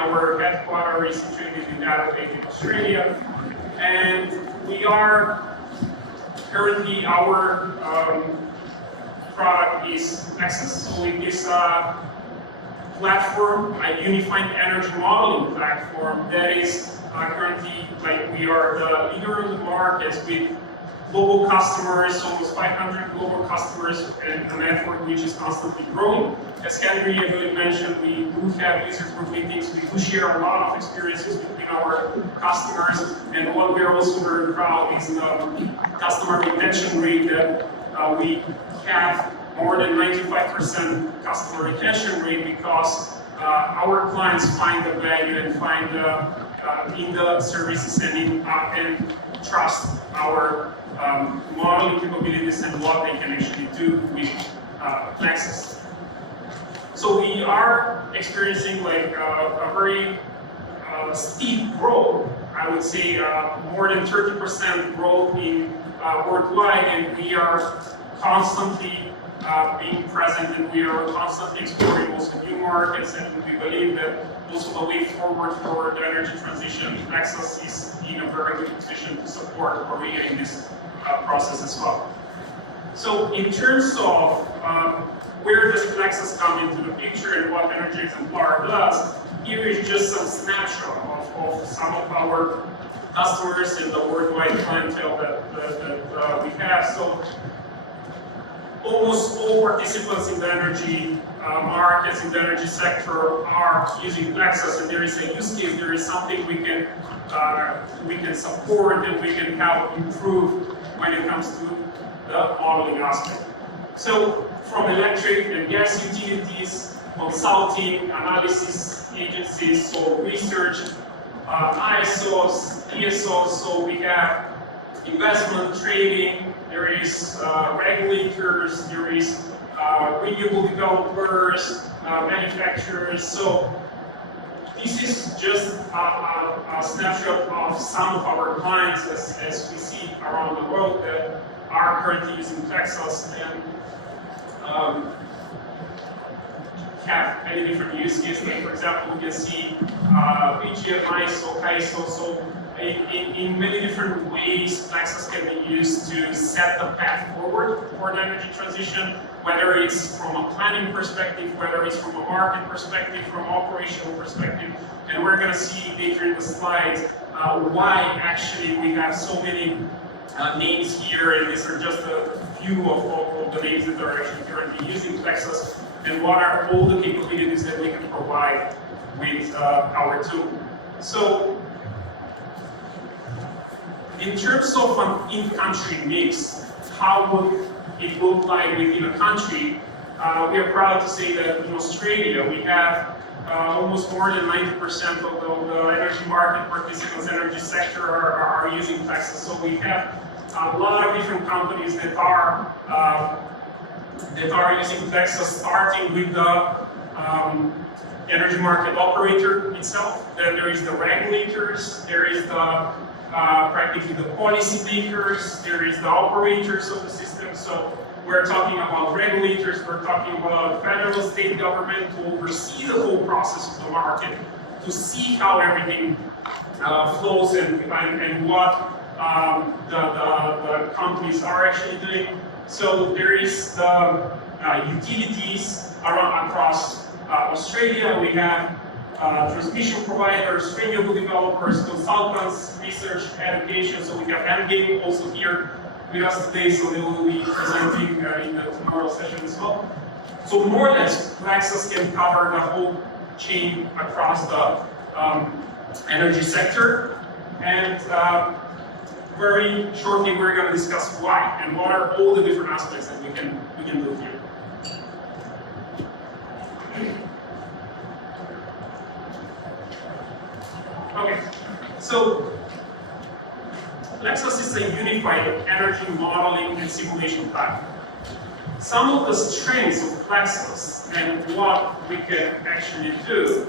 our headquarters is situated in Adelaide, in Australia, and we are currently our product is Plexos. So it is a platform, a unified energy modeling platform that is currently, like, we are the leader in the market with global customers, almost 500 global customers, and a network which is constantly growing. As Henry already mentioned, we do have user group meetings. We do share a lot of experiences between our customers, and what we are also very proud is the customer retention rate that we have more than 95% customer retention rate, because our clients find the value and find in the services and trust our modeling capabilities and what they can actually do with Plexos. So we are experiencing like a very steep growth. I would say more than 30% growth in worldwide, and we are constantly being present, and we are constantly exploring also new markets, and we believe that also the way forward for the energy transition, Plexos is in a very good position to support Korea in this process as well. So in terms of where does Plexos come into the picture and what Energy Exemplar does, here is just some snapshot of some of our customers and the worldwide clientele that we have. So almost all participants in the energy markets, in the energy sector, are using Plexos, and there is a use case, there is something we can support and we can help improve when it comes to the modeling aspect. So from electric and gas utilities, consulting, analysis agencies, so research, ISOs, ESOs, so we have investment, trading, there is regulators, there is renewable developers, manufacturers. So this is just a snapshot of some of our clients as we see around the world that are currently using Plexos and have many different use cases. Like, for example, we can see PGMI, so ISO, so in many different ways, Plexos can be used to set the path forward for the energy transition, whether it's from a planning perspective, whether it's from a market perspective, from an operational perspective. And we're going to see later in the slides why actually we have so many names here, and these are just a few of the names that are actually currently using Plexos, and what are all the capabilities that we can provide with our tool. So, in terms of an in-country mix, how would it look like within a country? We are proud to say that in Australia we have almost more than 90% of the energy market participants, energy sector are using Plexos. So we have a lot of different companies that are using Plexos, starting with the energy market operator itself. Then there is the regulators, there is the practically the policy makers, there is the operators of the system. So we're talking about regulators, we're talking about federal, state government to oversee the whole process of the market, to see how everything flows and what the companies are actually doing. So there is the utilities across Australia. We have transmission providers, renewable developers, consultants, research, education. So we have Endgame also here with us today, so they will be presenting in the tomorrow session as well. So more or less, Plexos can cover the whole chain across the energy sector. And very shortly, we're going to discuss why and what are all the different aspects that we can do here. Okay, so Plexos is a unified energy modeling and simulation platform. Some of the strengths of Plexos and what we can actually do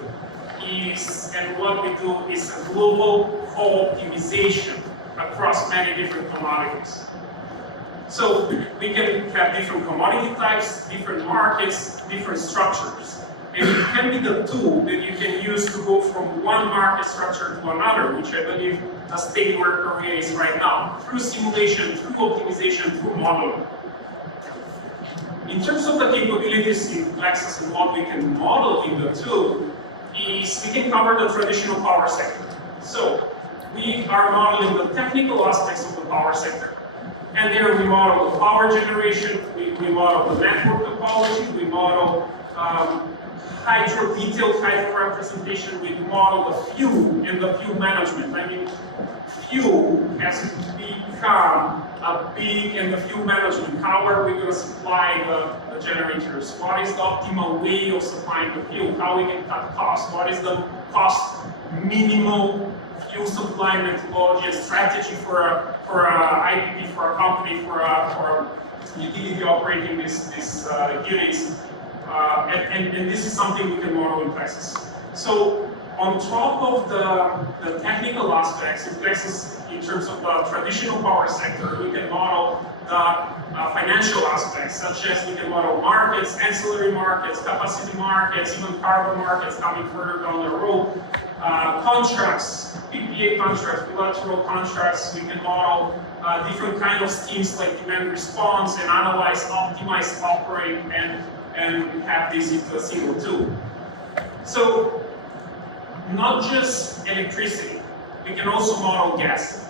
is, and what we do is a global co-optimization across many different commodities. So we can have different commodity types, different markets, different structures. And it can be the tool that you can use to go from one market structure to another, which I believe the state where Korea is right now, through simulation, through optimization, through modeling. In terms of the capabilities in Plexos and what we can model in the tool, is we can cover the traditional power sector. So we are modeling the technical aspects of the power sector. And there we model the power generation, we model the network topology, we model detailed hydro representation, we model the fuel and the fuel management. I mean, fuel has to become a big in the fuel management. How are we going to supply the generators? What is the optimal way of supplying the fuel? How we can cut costs? What is the cost minimal fuel supply methodology and strategy for a IPP, for a company, for a utility operating these units? And this is something we can model in Plexos. So on top of the technical aspects in Plexos, in terms of the traditional power sector, we can model the financial aspects, such as we can model markets, ancillary markets, capacity markets, even carbon markets coming further down the road, contracts, PPA contracts, bilateral contracts. We can model different kind of schemes like demand response and analyze, optimize, operate, and have this into a single tool. So, not just electricity, we can also model gas.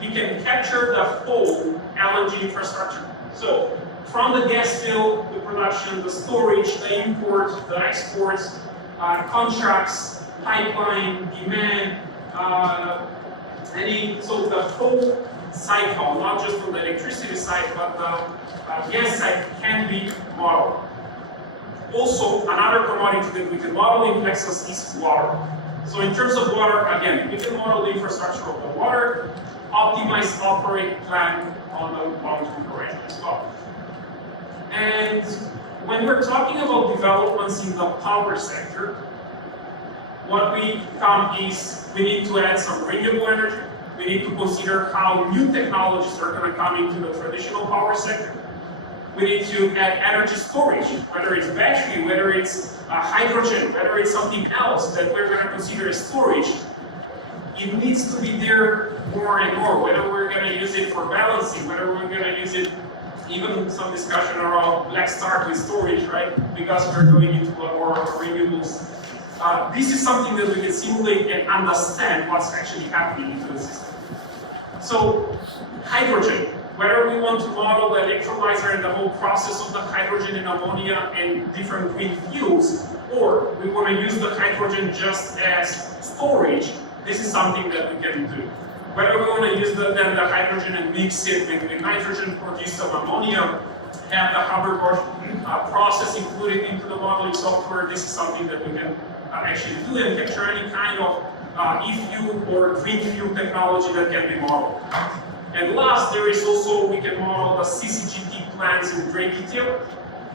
We can capture the whole LNG infrastructure. So, from the gas field, the production, the storage, the import, the exports, contracts, pipeline, demand, so the whole cycle, not just on the electricity side, but the gas side can be modeled. Also, another commodity that we can model in Plexos is water. So in terms of water, again, we can model the infrastructure of the water, optimize, operate, plan on the long-term horizon as well. And when we're talking about developments in the power sector, what we come is we need to add some renewable energy. We need to consider how new technologies are going to come into the traditional power sector. We need to add energy storage, whether it's battery, whether it's hydrogen, whether it's something else that we're going to consider as storage. It needs to be there more and more, whether we're going to use it for balancing, whether we're going to use it, even some discussion around black start with storage, right? Because we're going into more renewables. This is something that we can simulate and understand what's actually happening into the system. So, hydrogen. Whether we want to model the electrolyzer and the whole process of the hydrogen and ammonia and different green fuels, or we want to use the hydrogen just as storage, this is something that we can do. Whether we want to use then the hydrogen and mix it with nitrogen, produce some ammonia, have the Haber-Bosch process included into the modeling software, this is something that we can actually do and capture any kind of e-fuel or green fuel technology that can be modeled. And last, there is also, we can model the CCGT plants in great detail.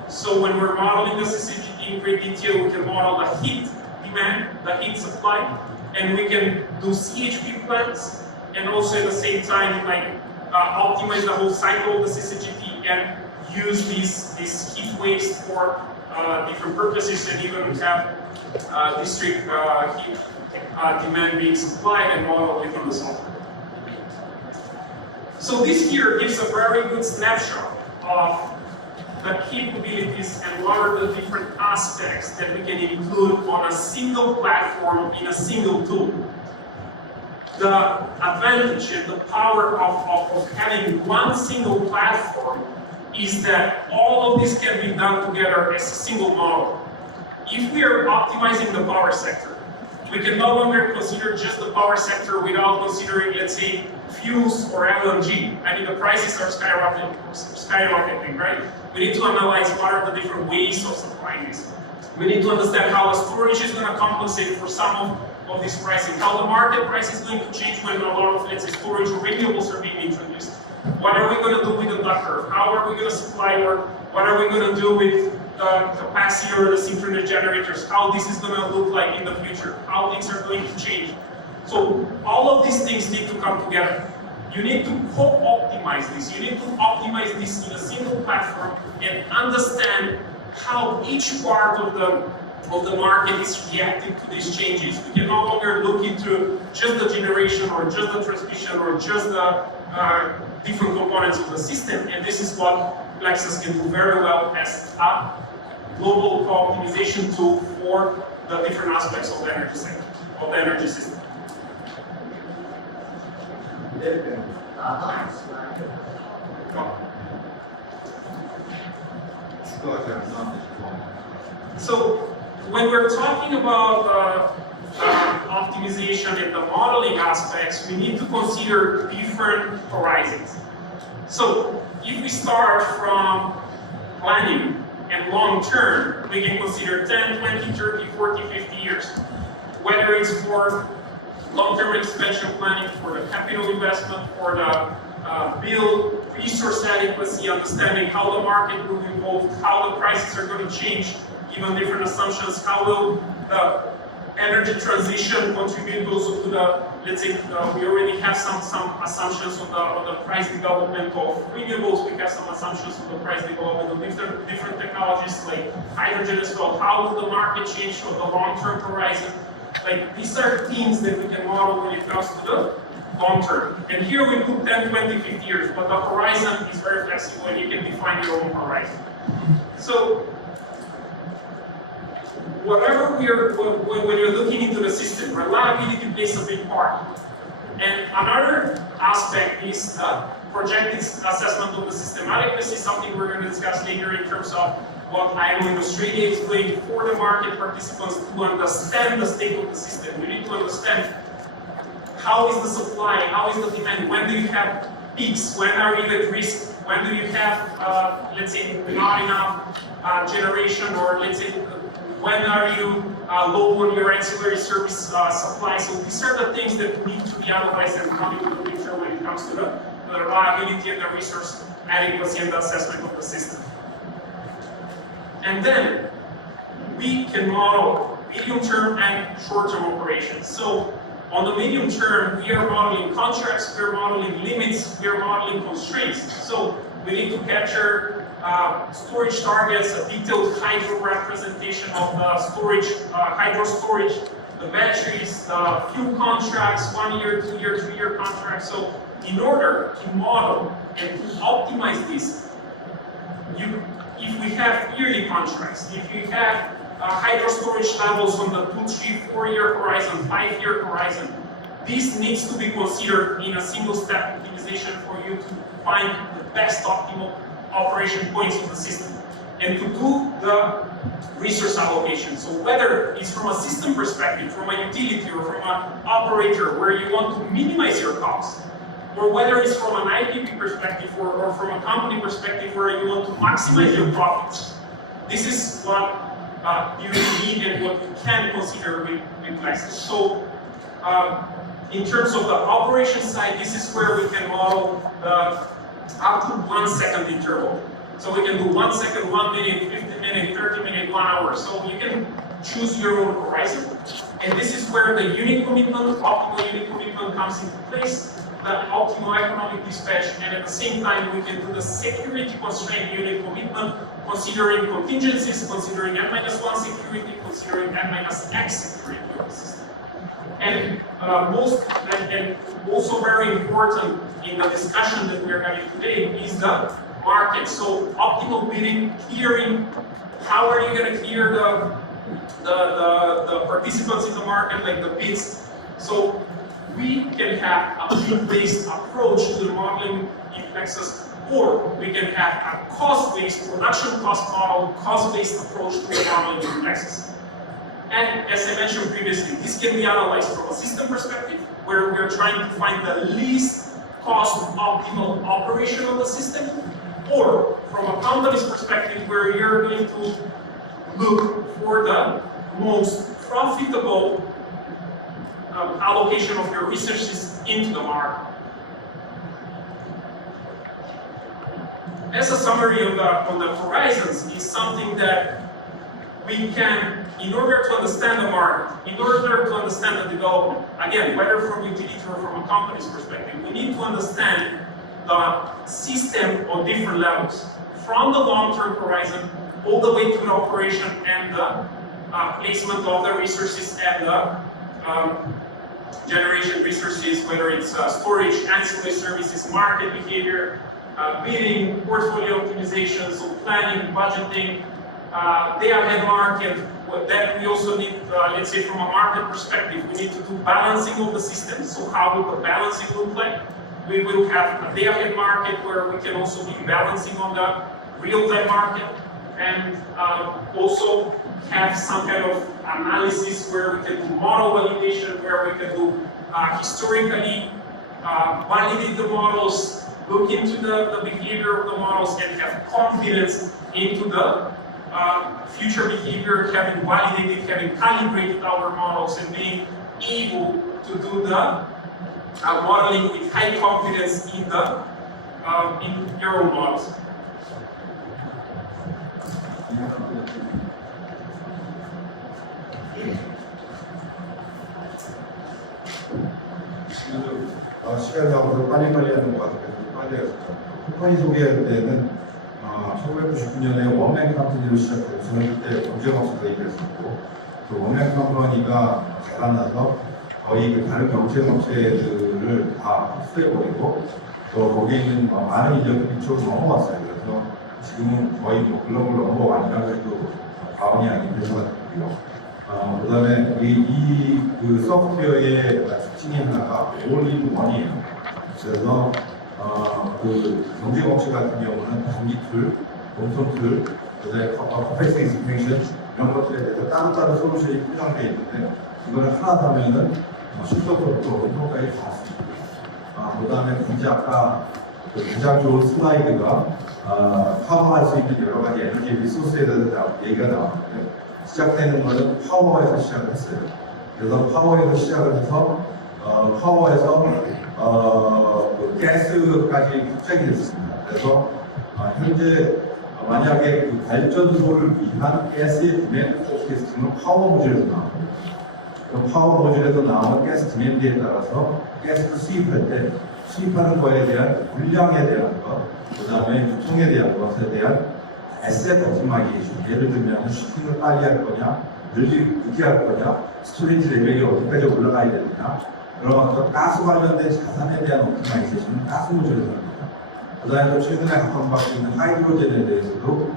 So when we're modeling the CCGT in great detail, we can model the heat demand, the heat supply, and we can do CHP plants, and also at the same time, like optimize the whole cycle of the CCGT and use these heat waves for different purposes, and even have district heat demand being supplied and modeled within the software. So this here gives a very good snapshot of the capabilities and what are the different aspects that we can include on a single platform in a single tool. The advantage and the power of having one single platform is that all of this can be done together as a single model. If we are optimizing the power sector, we can no longer consider just the power sector without considering, let's say, fuels or LNG. I mean, the prices are skyrocketing, right? We need to analyze what are the different ways of supplying this. We need to understand how the storage is going to compensate for some of this pricing, how the market price is going to change when a lot of, let's say, storage or renewables are being introduced. What are we going to do with the duct curve? How are we going to supply, or what are we going to do with the capacity or the synchronous generators? How this is going to look like in the future? How things are going to change? So all of these things need to come together. You need to co-optimize this. You need to optimize this in a single platform and understand how each part of the of the market is reacting to these changes. We can no longer look into just the generation or just the transmission or just the different components of the system, and this is what Plexos can do very well as a global co-optimization tool for the different aspects of the energy sector, of the energy system. So when we're talking about optimization and the modeling aspects, we need to consider different horizons. So if we start from planning and long term, we can consider 10, 20, 30, 40, 50 years. Whether it's for long-term expansion planning, for the capital investment, for the build, resource adequacy, understanding how the market will evolve, how the prices are going to change, given different assumptions, how will the energy transition contribute also to the, let's say, we already have some assumptions on the price development of renewables, we have some assumptions on the price development of different technologies like hydrogen as well. How will the market change on the long-term horizon? Like, these are themes that we can model when it comes to the long term. And here we put 10, 20, 50 years, but the horizon is very flexible and you can define your own horizon. So, whatever when you're looking into the system, reliability plays a big part. And another aspect is projected assessment of the system adequacy, something we're going to discuss later in terms of what IMO Industry is doing for the market participants to understand the state of the system. We need to understand how is the supply, how is the demand, when do you have peaks, when are you at risk, when do you have, let's say, not enough generation, or let's say, when are you low on your ancillary service supply. So these are the things that need to be analyzed and come into the picture when it comes to the reliability and the resource adequacy and the assessment of the system. And then we can model medium-term and short-term operations. So on the medium term, we are modeling contracts, we are modeling limits, we are modeling constraints. So we need to capture storage targets, a detailed hydro representation of the storage, hydro storage, the batteries, the fuel contracts, 1 year, 2 year, 3 year contracts. So in order to model and to optimize this, if we have yearly contracts, if you have hydro storage levels on the 2, 3, 4 year horizon, 5 year horizon, this needs to be considered in a single step optimization for you to find the best optimal operation points of the system and to do the resource allocation. So whether it's from a system perspective, from a utility or from an operator where you want to minimize your costs, or whether it's from an IPP perspective or from a company perspective where you want to maximize your profits. This is what you need and what you can consider with Plexos. So in terms of the operation side, this is where we can model the up to 1 second interval. So we can do 1 second, 1 minute, 15 minutes, 30 minutes, 1 hour. So you can choose your own horizon. And this is where the unit commitment, optimal unit commitment comes into place, the optimal economic dispatch, and at the same time we can do the security constraint unit commitment, considering contingencies, considering N-1 security, considering N-X security of the system. And also very important in the discussion that we are having today is the market. So optimal bidding, clearing, how are you going to clear the participants in the market, like the bids. So we can have a bid-based approach to the modeling in Plexos, or we can have a cost-based, production cost model, cost-based approach to the modeling in Plexos. And as I mentioned previously, this can be analyzed from a system perspective, where we're trying to find the least cost optimal operation of the system, or from a company's perspective, where you're going to look for the most profitable allocation of your resources into the market. As a summary on the horizons is something that we can, in order to understand the market, in order to understand the development, again, whether from utility or from a company's perspective, we need to understand the system on different levels, from the long-term horizon all the way to the operation and the placement of the resources and the generation resources, whether it's storage, ancillary services, market behavior, bidding, portfolio optimization, so planning, budgeting, day-ahead market. Then we also need, let's say from a market perspective, we need to do balancing of the system. So how would the balancing look like? We will have a day-ahead market where we can also be balancing on the real-time market, and also have some kind of analysis where we can do model validation, where we can do historically validate the models, look into the behavior of the models, and have confidence into the future behavior, having validated, having calibrated our models, and being able to do the modeling with high confidence in the in your own models. 시간이 없어서 빨리빨리 하는 것 같아서 빨리 했습니다. 컴퍼니 소개할 때는 1999년에 원맨 컴퍼니로 시작해서 저는 그때 경제업체가 있었고, 그 원맨 컴퍼니가 자라나서 거의 그 다른 경제업체들을 다 흡수해버리고, 또 거기에 있는 많은 인력들이 이쪽으로 넘어왔어요. 그래서 지금은 거의 뭐 글로벌 넘버원이라고 해도 과언이 아닌 회사가 되고요. 그 다음에 그 소프트웨어의 특징이 하나가 올인 원이에요. 그래서 그 경제업체 같은 경우는 단기 툴, 공통 툴, 그다음에 컴플렉스 익스펜션 이런 것들에 대해서 따로따로 솔루션이 포장되어 있는데, 이걸 하나 사면은 실적부터 원통까지 다 할 수 있고, 그 다음에 이제 아까 가장 좋은 슬라이드가 파워할 수 있는 여러 가지 에너지 리소스에 대해서 얘기가 나왔는데, 시작되는 것은 파워에서 시작을 했어요. 그래서 파워에서 시작을 해서 파워에서 그 가스까지 확장이 됐습니다. 그래서 현재 만약에 그 발전소를 위한 가스의 디맨드 포캐스팅은 파워 모듈에서 나옵니다. 그 파워 모듈에서 나오는 가스 디맨드에 따라서 가스를 수입할 때 수입하는 거에 대한 물량에 대한 것, 그 다음에 유통에 대한 것에 대한 에셋 옵티마이제이션, 예를 들면 슈팅을 빨리 할 거냐, 늦게 할 거냐, 스토리지 레벨이 어디까지 올라가야 되느냐, 그런 어떤 가스 관련된 자산에 대한 옵티마이제이션은 가스 모듈에서 합니다. 그 다음에 또 최근에 각광받고 있는 하이드로젠에 대해서도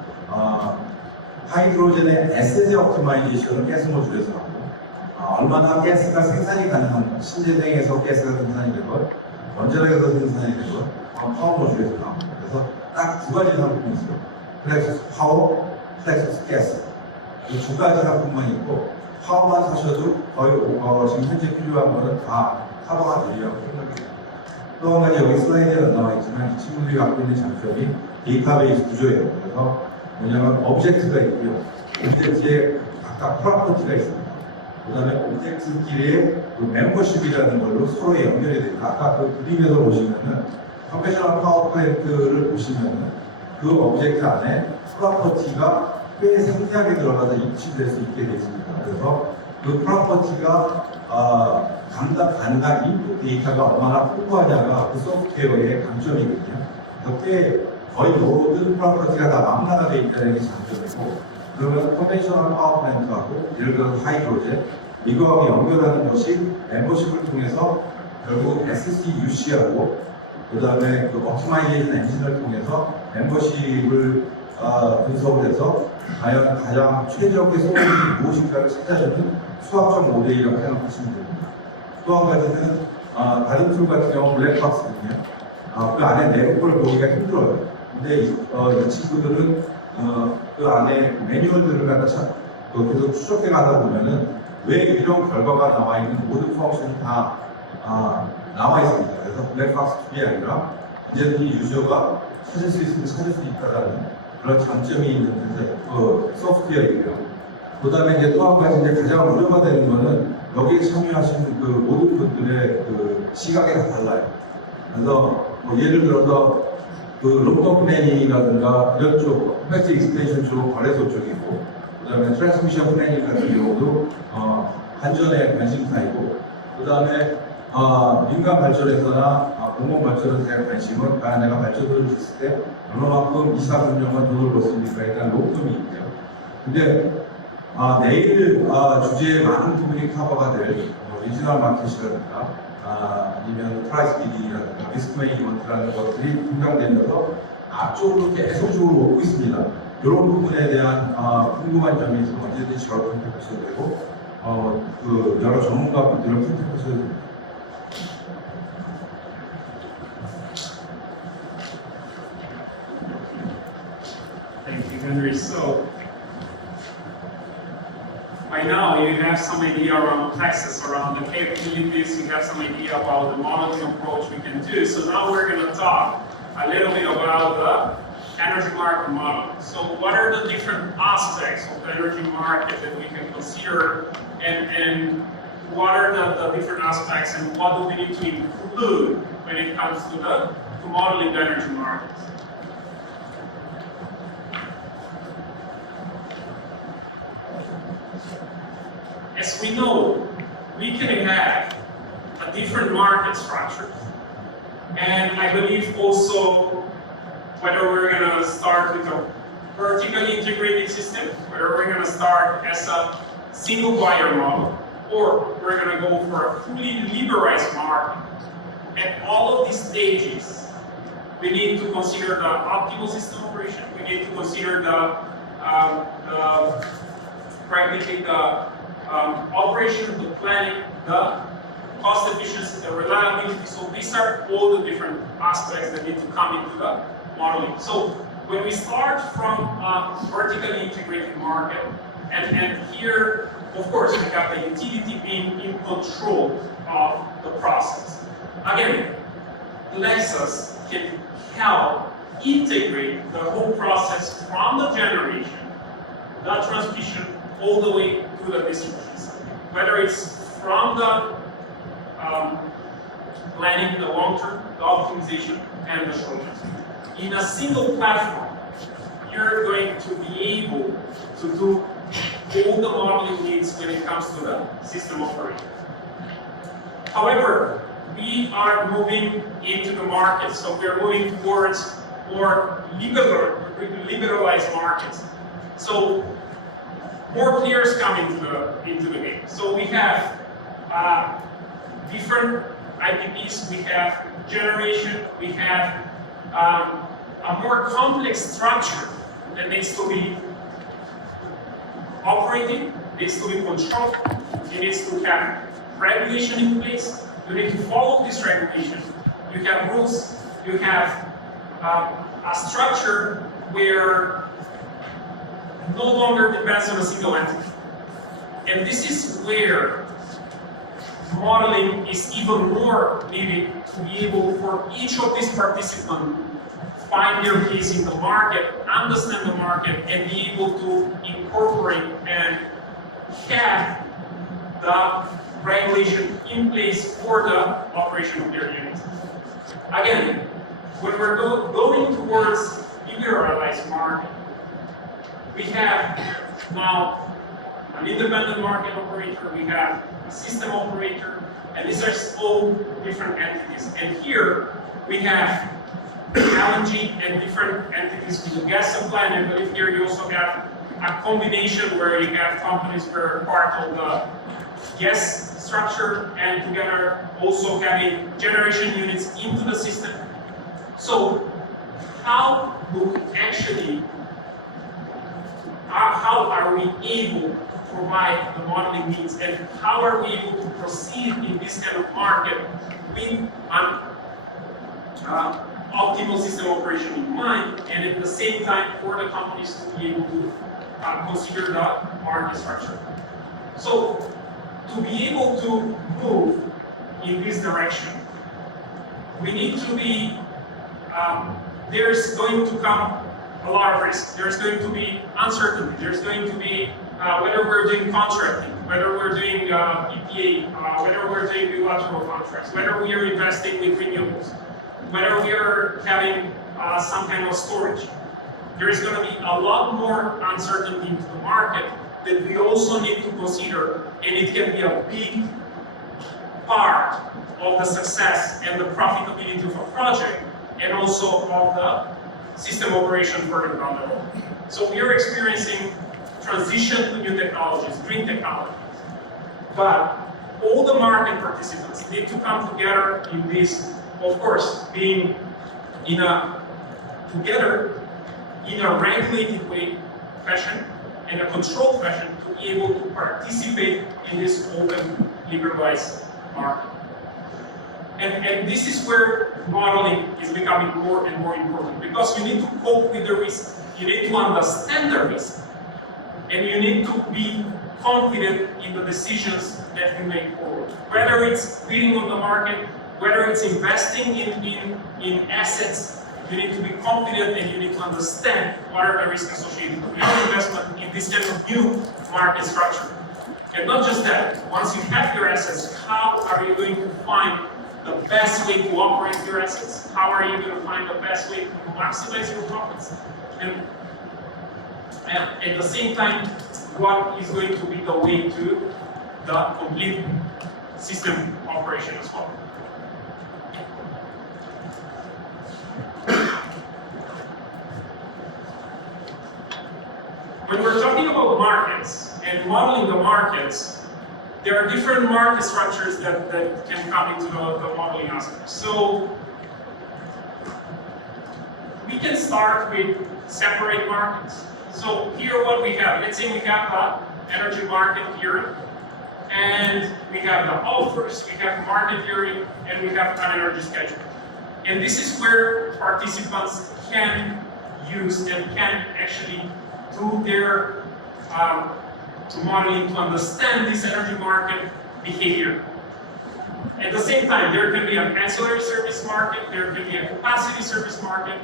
하이드로젠의 에셋의 옵티마이제이션은 가스 모듈에서 하고, 얼마나 가스가 생산이 가능한가, 신재생에서 가스가 생산이 되건 원자력에서 생산이 되건 파워 모듈에서 나옵니다. 그래서 딱 두 가지 상품이 있어요. 플렉소스 파워, 플렉소스 가스. 이 두 가지 상품만 있고, 파워만 사셔도 거의 지금 현재 필요한 거는 다 커버가 되리라고 생각이 됩니다. 또 한 가지 여기 슬라이드에 안 나와 있지만 이 친구들이 갖고 있는 장점이 데이터베이스 구조예요. 그래서 뭐냐면 오브젝트가 있고요. 오브젝트에 각각 프로퍼티가 있습니다. 그 다음에 오브젝트끼리의 그 멤버십이라는 걸로 서로 연결이 됩니다. 아까 그 그림에서 보시면은 컨벤셔널 파워 플랜트를 보시면은 그 오브젝트 안에 프로퍼티가 꽤 상세하게 들어가서 입출될 수 있게 되어 있습니다. 그래서 그 프로퍼티가 감당 가능한 인풋 데이터가 얼마나 풍부하냐가 그 소프트웨어의 강점이거든요. 꽤 거의 모든 프로퍼티가 다 망라가 되어 있다는 게 장점이고, 그러면 컨벤셔널 파워 플랜트하고 예를 들어서 하이드로젠 이거하고 연결하는 것이 멤버십을 통해서 결국 SCED하고 그 다음에 그 옵티마이제이션 엔진을 통해서 멤버십을 분석을 해서 과연 가장 최적의 소득이 무엇인가를 찾아주는 수학적 모델이라고 생각하시면 됩니다. 또 한 가지는 다른 툴 같은 경우는 블랙박스거든요. 그 안에 내부를 보기가 힘들어요. 근데 이 친구들은 그 안에 매뉴얼들을 갖다 계속 추적해 가다 보면은 왜 이런 결과가 나와 있는 모든 펑션이 다 나와 있습니다. 그래서 블랙박스 툴이 아니라 언제든지 유저가 찾을 수 있으면 찾을 수 있다라는 그런 장점이 있는 소프트웨어이고요. 그 다음에 이제 또 한 가지 이제 가장 우려가 되는 거는 여기에 참여하신 그 모든 분들의 그 시각이 다 달라요. 그래서 뭐 예를 들어서 그 롱텀 플래닝이라든가 이런 쪽, 컴팩트 익스펜션 쪽, 거래소 쪽이고, 그 다음에 트랜스미션 플래닝 같은 경우도 한전의 관심사이고, 그 다음에 민간 발전에서나 공공 발전에서의 관심은 내가 발전소를 짓을 때 얼마만큼 이사 운영과 돈을 벌습니까? 일단 로금이 있고요. 근데 내일 주제에 많은 부분이 커버가 될 리지널 마켓이라든가 아니면 프라이스 비딩이라든가 리스크 매니지먼트라는 것들이 분당되면서 앞쪽으로 계속적으로 오고 있습니다. 이런 부분에 대한 궁금한 점이 있으면 언제든지 저를 컨택하셔도 되고 그 여러 전문가분들을 컨택하셔도 됩니다. Thank you, Henry. So, by now you have some idea around Plexus, around the capabilities, you have some idea about the modeling approach we can do. So now we're going to talk a little bit about the energy market model. So what are the different aspects of the energy market that we can consider, and what are the different aspects, and what do we need to include when it comes to modeling the energy market? As we know, we can have a different market structure. And I believe also whether we're going to start with a vertically integrated system, whether we're going to start as a single buyer model, or we're going to go for a fully liberalized market. At all of these stages, we need to consider the optimal system operation. We need to consider the operation, the planning, the cost efficiency, the reliability. So these are all the different aspects that need to come into the modeling. So when we start from a vertically integrated market, and here, of course, we have the utility being in control of the process. Again, Plexus can help integrate the whole process from the generation, the transmission, all the way to the distribution side. Whether it's from the planning, the long-term, the optimization, and the short-term. In a single platform, you're going to be able to do all the modeling needs when it comes to the system operator. However, we are moving into the market, so we are moving towards more liberalized markets. So more players come into the game. So we have different IPPs, we have generation, we have a more complex structure that needs to be operating, needs to be controlled, it needs to have regulation in place. You need to follow this regulation. You have rules, you have a structure where no longer depends on a single entity. And this is where modeling is even more needed to be able for each of these participants find their place in the market, understand the market, and be able to incorporate and have the regulation in place for the operation of their unit. Again, when we're going towards liberalized market, we have now an independent market operator, we have a system operator, and these are all different entities. And here we have LNG and different entities with the gas supply, and I believe here you also have a combination where you have companies that are part of the gas structure and together also having generation units into the system. So how do we actually, how are we able to provide the modeling needs, and how are we able to proceed in this kind of market with an optimal system operation in mind, and at the same time for the companies to be able to consider the market structure. So to be able to move in this direction, we need to be, there's going to come a lot of risk. There's going to be uncertainty. There's going to be whether we're doing contracting, whether we're doing PPA, whether we're doing bilateral contracts, whether we are investing in renewables, whether we are having some kind of storage. There is going to be a lot more uncertainty into the market that we also need to consider, and it can be a big part of the success and the profitability of a project, and also of the system operation further down the road. So we are experiencing transition to new technologies, green technologies. But all the market participants need to come together in this, of course, being together in a regulated way, fashion, and a controlled fashion to be able to participate in this open, liberalized market. And this is where modeling is becoming more and more important, because you need to cope with the risk. You need to understand the risk, and you need to be confident in the decisions that you make forward. Whether it's bidding on the market, whether it's investing in assets, you need to be confident and you need to understand what are the risks associated with your investment in this kind of new market structure. And not just that, once you have your assets, how are you going to find the best way to operate your assets? How are you going to find the best way to maximize your profits? And at the same time, what is going to be the way to the complete system operation as well? When we're talking about markets and modeling the markets, there are different market structures that can come into the modeling aspect. So we can start with separate markets. So here what we have, let's say we have an energy market theory, and we have the offers, we have market theory, and we have an energy schedule. And this is where participants can use and can actually do their modeling to understand this energy market behavior. At the same time, there can be an ancillary service market, there can be a capacity service market,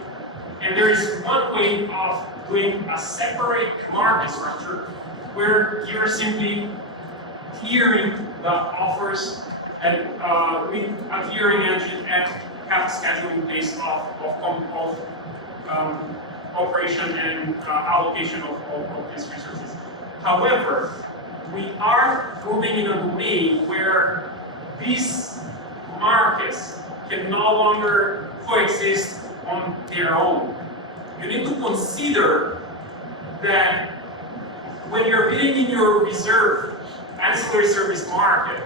and there is one way of doing a separate market structure where you're simply tiering the offers and with a tiering engine and have a scheduling based off of operation and allocation of these resources. However, we are moving in a domain where these markets can no longer coexist on their own. You need to consider that when you're bidding in your reserve ancillary service market,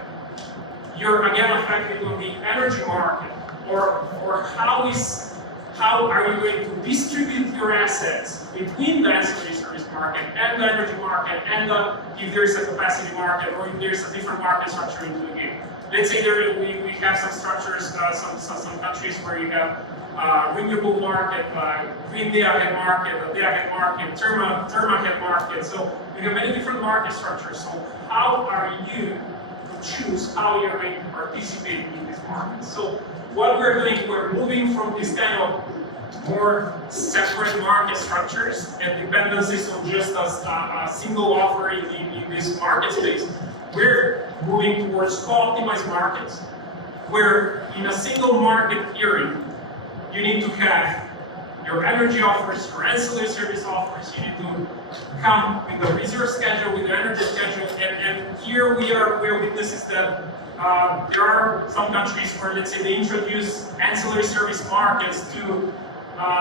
you're again affected on the energy market, or how are you going to distribute your assets between the ancillary service market and the energy market, and if there's a capacity market, or if there's a different market structure into the game. Let's say we have some structures, some countries where you have renewable market, green day-ahead market, a day-ahead market, term-ahead market. So we have many different market structures. So how are you to choose how you're going to participate in this market? So what we're doing, we're moving from this kind of more separate market structures and dependencies on just a single offer in this market space. We're moving towards co-optimized markets, where in a single market theory, you need to have your energy offers, your ancillary service offers. You need to come with the resource schedule, with the energy schedule, and here we're witnesses that there are some countries where, let's say, they introduce ancillary service markets to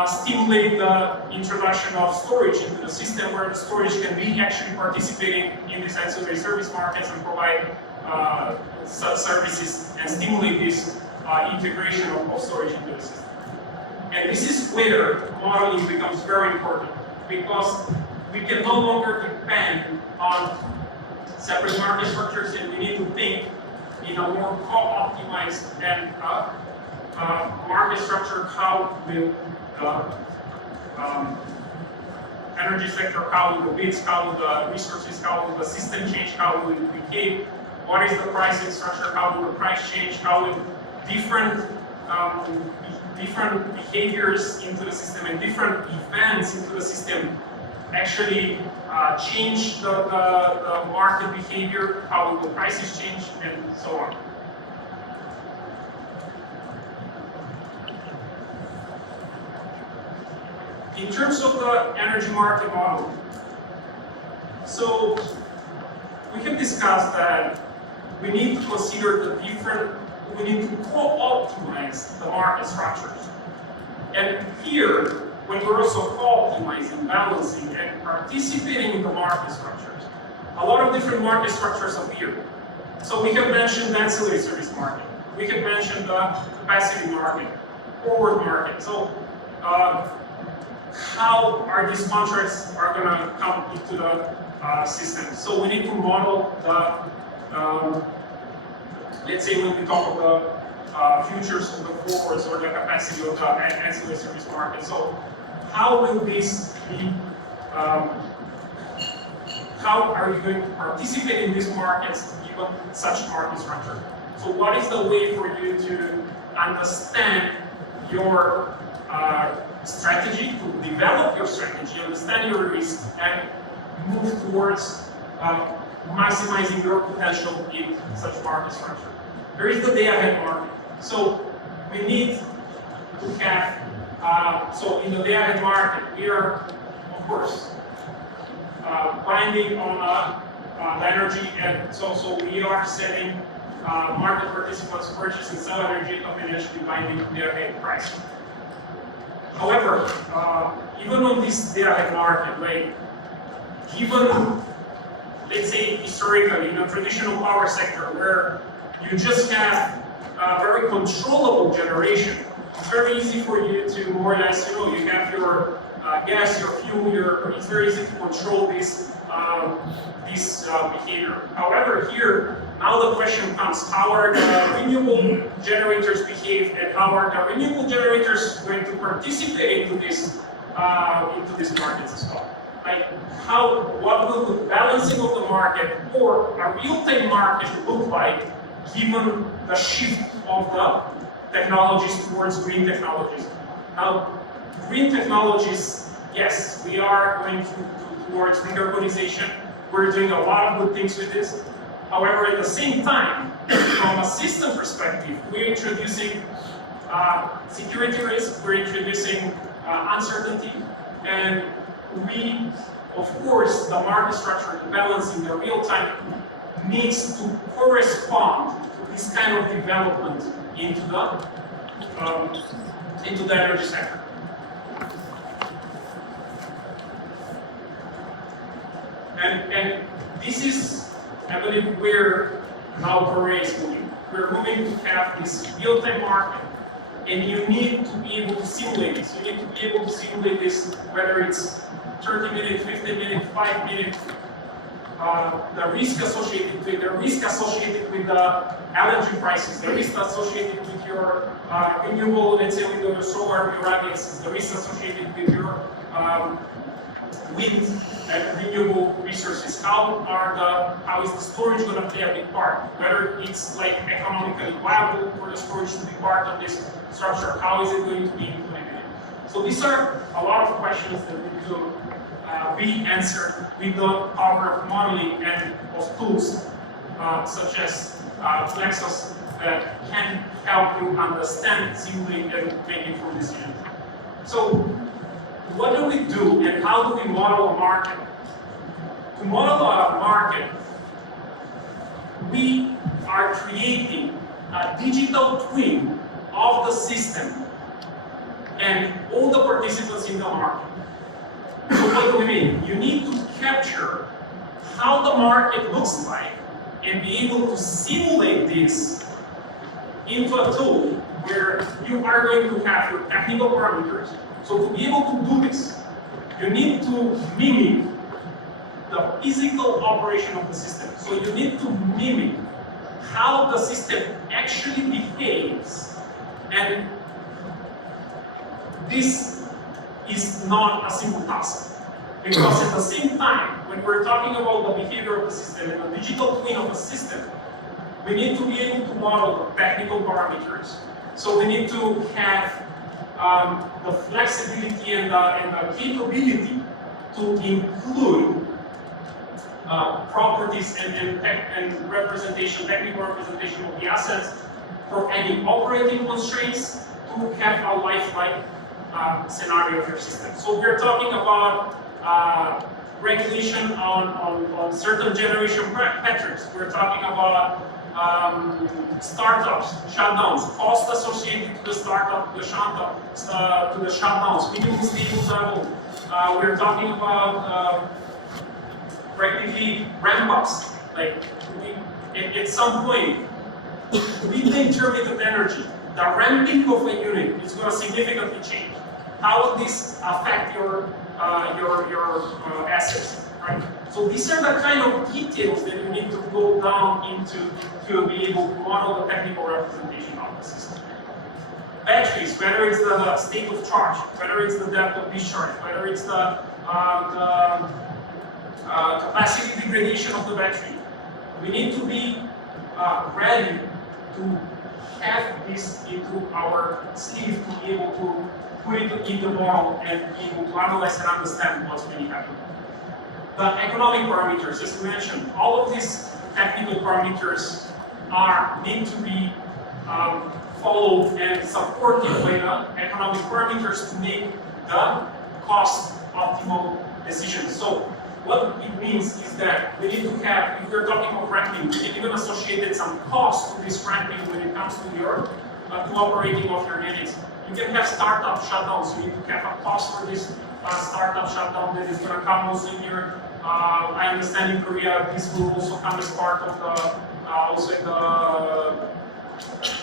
stimulate the introduction of storage into the system, where the storage can be actually participating in these ancillary service markets and provide services and stimulate this integration of storage into the system. And this is where modeling becomes very important, because we can no longer depend on separate market structures, and we need to think in a more co-optimized and market structure. How will the energy sector, how will the bids, how will the resources, how will the system change, how will it behave, what is the pricing structure, how will the price change, how will different behaviors into the system and different events into the system actually change the market behavior, how will the prices change, and so on. In terms of the energy market model, so we have discussed that we need to consider we need to co-optimize the market structures. And here, when we're also optimizing, balancing, and participating in the market structures, a lot of different market structures appear. So we have mentioned the ancillary service market. We have mentioned the capacity market, forward market. So how are these contracts are going to come into the system? So we need to model the, let's say when we talk about the futures of the forwards or the capacity of the ancillary service market. So how will this be, how are you going to participate in these markets given such market structure? So what is the way for you to understand your strategy, to develop your strategy, understand your risk, and move towards maximizing your potential in such market structure? There is the day-ahead market. So we need to have, so in the day-ahead market, we are, of course, binding on the energy, and so we are setting market participants purchase and sell energy and eventually binding day-ahead price. However, even on this day-ahead market, like given, let's say historically, in a traditional power sector where you just have very controllable generation, it's very easy for you to more or less, you have your gas, your fuel, it's very easy to control this behavior. However, here, now the question comes, how are the renewable generators behave, and how are the renewable generators going to participate into these markets as well? Like, what will the balancing of the market or a real-time market look like given the shift of the technologies towards green technologies? Now, green technologies, yes, we are going towards decarbonization. We're doing a lot of good things with this. However, at the same time, from a system perspective, we're introducing security risk, we're introducing uncertainty, and we, of course, the market structure, the balancing, the real time needs to correspond to this kind of development into the energy sector. And this is, I believe, where now Korea is moving. We're moving to have this real-time market, and you need to be able to simulate this. You need to be able to simulate this, whether it's 30 minutes, 50 minutes, 5 minutes, the risk associated with the LNG prices, the risk associated with your renewable, let's say with your solar arrays, the risk associated with your wind and renewable resources. How is the storage going to play a big part? Whether it's like economically viable for the storage to be part of this structure, how is it going to be implemented? So these are a lot of questions that need to be answered with the power of modeling and of tools such as Plexos that can help you understand, simulate, and make informed decisions. So what do we do and how do we model a market? To model a market, we are creating a digital twin of the system and all the participants in the market. So what do we mean? You need to capture how the market looks like and be able to simulate this into a tool where you are going to have your technical parameters. So to be able to do this, you need to mimic the physical operation of the system. So you need to mimic how the system actually behaves. And this is not a simple task. Because at the same time, when we're talking about the behavior of the system and the digital twin of the system, we need to be able to model the technical parameters. So we need to have the flexibility and the capability to include properties and representation, technical representation of the assets for any operating constraints to have a lifelike scenario of your system. So we're talking about regulation on certain generation patterns. We're talking about startups, shutdowns, costs associated to the startup, the shutdowns, minimum stable level. We're talking about practically ramp-ups. Like at some point, with the intermittent energy, the ramping of a unit is going to significantly change. How will this affect your assets? Right? So these are the kind of details that you need to go down into to be able to model the technical representation of the system. Batteries, whether it's the state of charge, whether it's the depth of discharge, whether it's the capacity degradation of the battery, we need to be ready to have this into our sleeve to be able to put it in the model and be able to analyze and understand what's really happening. The economic parameters, as we mentioned, all of these technical parameters need to be followed and supported by the economic parameters to make the cost optimal decisions. So what it means is that we need to have, if we're talking about ramping, we can even associate some cost to this ramping when it comes to your to operating of your units. You can have startup shutdowns. You need to have a cost for this startup shutdown that is going to come also in your. I understand in Korea this will also come as part of the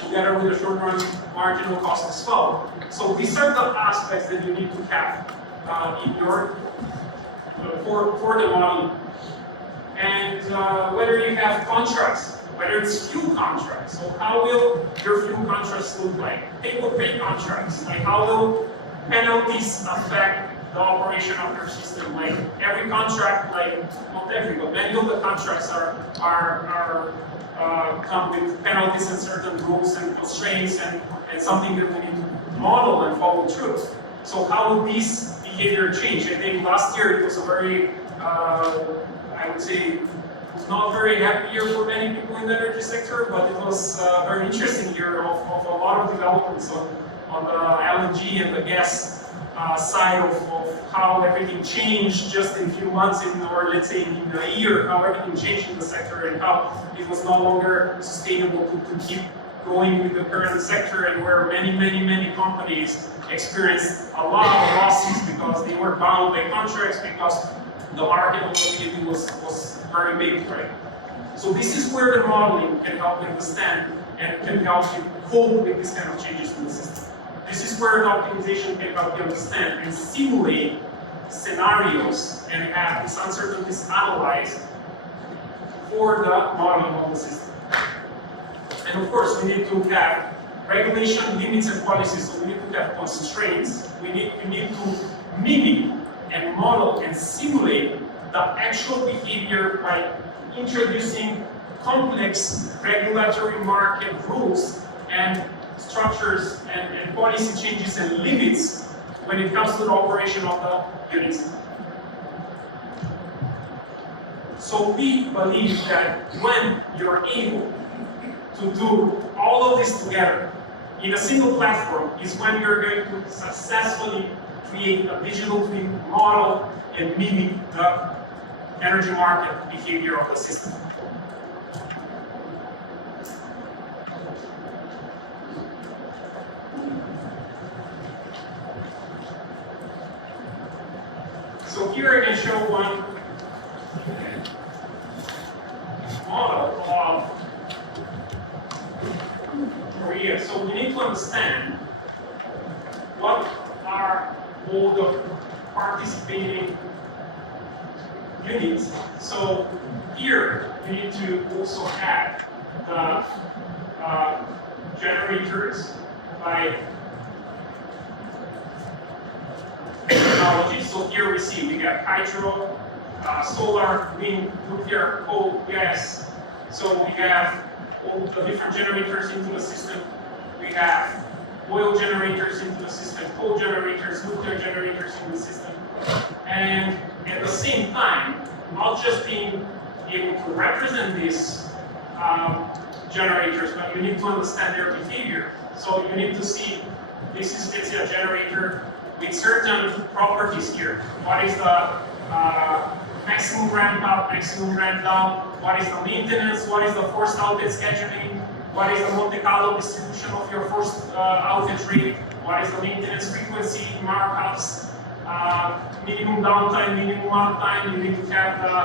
together with the short run marginal cost as well. So these are the aspects that you need to have in your for the model. And whether you have contracts, whether it's fuel contracts, so how will your fuel contracts look like? Take-or-pay contracts, like how will penalties affect the operation of your system? Like every contract, like not every, but many of the contracts come with penalties and certain rules and constraints and something that we need to model and follow through. So how will this behavior change? I think last year it was a very, I would say, not very happy year for many people in the energy sector, but it was a very interesting year of a lot of developments on the LNG and the gas side of how everything changed just in a few months, or let's say in a year, how everything changed in the sector and how it was no longer sustainable to keep going with the current sector, and where many companies experienced a lot of losses because they were bound by contracts because the market volatility was very big, right? So this is where the modeling can help you understand and can help you cope with these kind of changes in the system. This is where the optimization can help you understand and simulate scenarios and have these uncertainties analyzed for the modeling of the system. And of course, we need to have regulation, limits, and policies. So we need to have constraints. We need to mimic and model and simulate the actual behavior by introducing complex regulatory market rules and structures and policy changes and limits when it comes to the operation of the units. So we believe that when you're able to do all of this together in a single platform is when you're going to successfully create a digital twin model and mimic the energy market behavior of the system. So here I can show one model of Korea. So we need to understand what are all the participating units. So here we need to also add the generators by technology. So here we see we got hydro, solar, wind, nuclear, coal, gas. So we have all the different generators into the system. We have oil generators into the system, coal generators, nuclear generators in the system. And at the same time, not just being able to represent these generators, but you need to understand their behavior. So you need to see, this is let's say a generator with certain properties here. What is the maximum ramp up, maximum ramp down, what is the maintenance, what is the forced outage scheduling, what is the Monte Carlo distribution of your forced outage rate, what is the maintenance frequency, markups, minimum downtime, minimum uptime. You need to have the,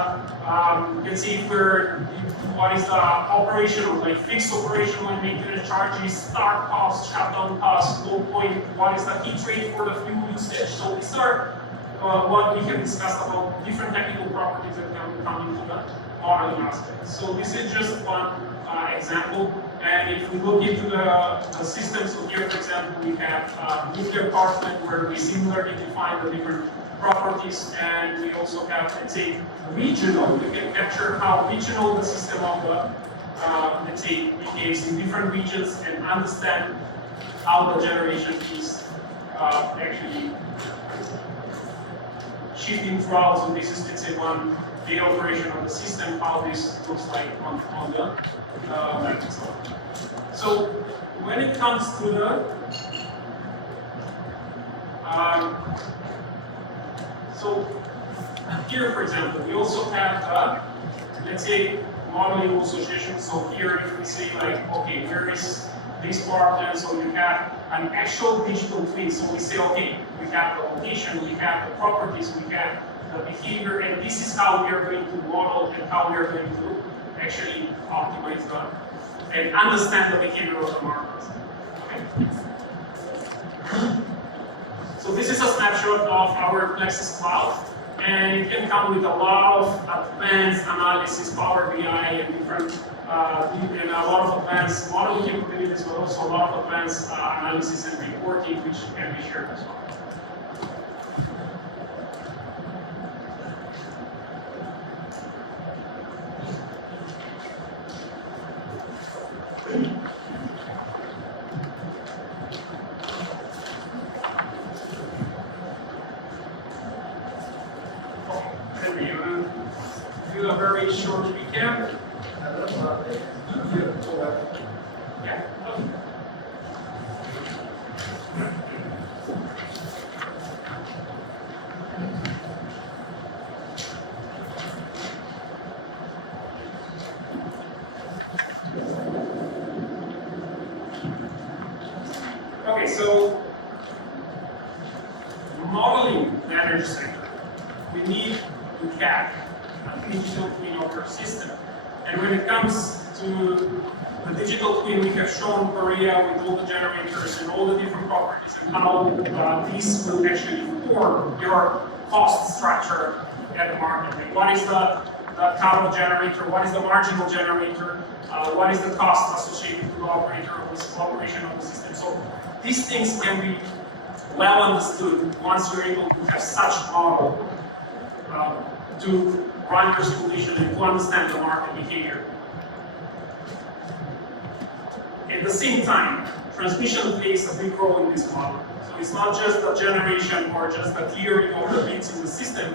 let's see, what is the operational, like fixed operational and maintenance charges, start costs, shutdown costs, low point, what is the heat rate for the fuel usage. So these are what we have discussed about different technical properties that can come into the modeling aspect. So this is just one example. And if we look into the system, so here, for example, we have nuclear power plant where we similarly define the different properties, and we also have, let's say, regional. We can capture how regional the system of the, let's say, behaves in different regions and understand how the generation is actually shifting throughout. So this is, let's say, one data operation of the system, how this looks like on the Microsoft. So when it comes to the so here, for example, we also have let's say modeling association. So here, if we say like, okay, where is this power plant? So you have an actual digital twin. So we say, okay, we have the location, we have the properties, we have the behavior, and this is how we are going to model and how we are going to actually optimize and understand the behavior of the market. Okay. So this is a snapshot of our Plexus cloud, and it can come with a lot of advanced analysis, Power BI, and different, and a lot of advanced modeling capabilities, but also a lot of advanced analysis and reporting, which can be shared as well. Do a very short recap. Yeah. Okay, so modeling the energy sector, we need to have a digital twin of our system. And when it comes to the digital twin, we have shown Korea with all the generators and all the different properties and how these will actually form your cost structure at the market. Like what is the total generator, what is the marginal generator, what is the cost associated with the operator of this operation of the system. So these things can be well understood once you're able to have such model to run your simulation and to understand the market behavior. At the same time, transmission plays a big role in this model. So it's not just the generation or just the clearing of the bits in the system,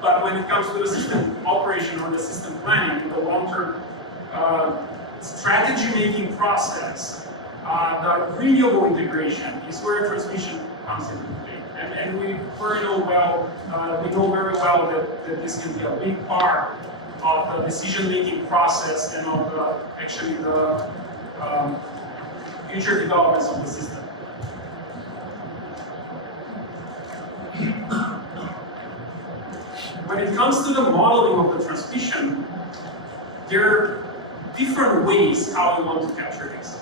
but when it comes to the system operation or the system planning, the long-term strategy-making process, the renewable integration is where transmission comes into play. And we know very well that this can be a big part of the decision-making process and of the future developments of the system. When it comes to the modeling of the transmission, there are different ways how we want to capture this.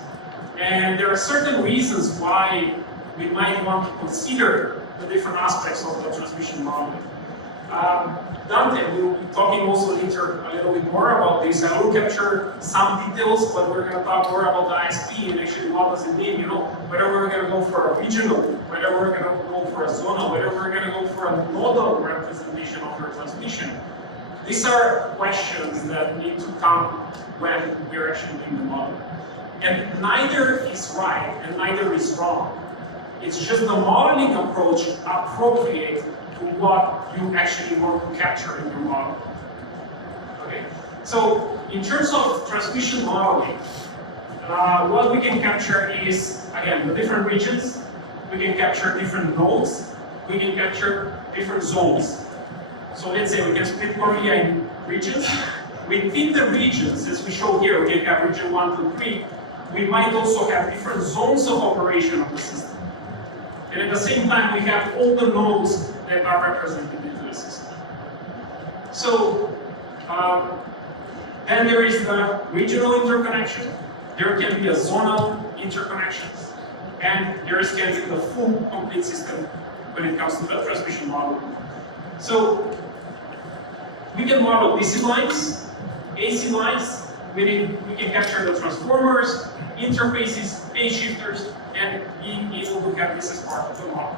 And there are certain reasons why we might want to consider the different aspects of the transmission modeling. Dante will be talking also later a little bit more about this. I will capture some details, but we're going to talk more about the ISP and actually what does it mean, whether we're going to go for a regional, whether we're going to go for a zonal, whether we're going to go for a nodal representation of our transmission. These are questions that need to come when we're actually doing the model. And neither is right and neither is wrong. It's just the modeling approach appropriate to what you actually want to capture in your model. Okay. So in terms of transmission modeling, what we can capture is, again, the different regions. We can capture different nodes. We can capture different zones. So let's say we can split Korea in regions. Within the regions, as we show here, we have region 1, 2, 3. We might also have different zones of operation of the system. And at the same time, we have all the nodes that are represented into the system. So then there is the regional interconnection. There can be a zonal interconnections. And there can be the full complete system when it comes to the transmission model. So we can model DC lines, AC lines. We can capture the transformers, interfaces, phase shifters, and being able to have this as part of the model.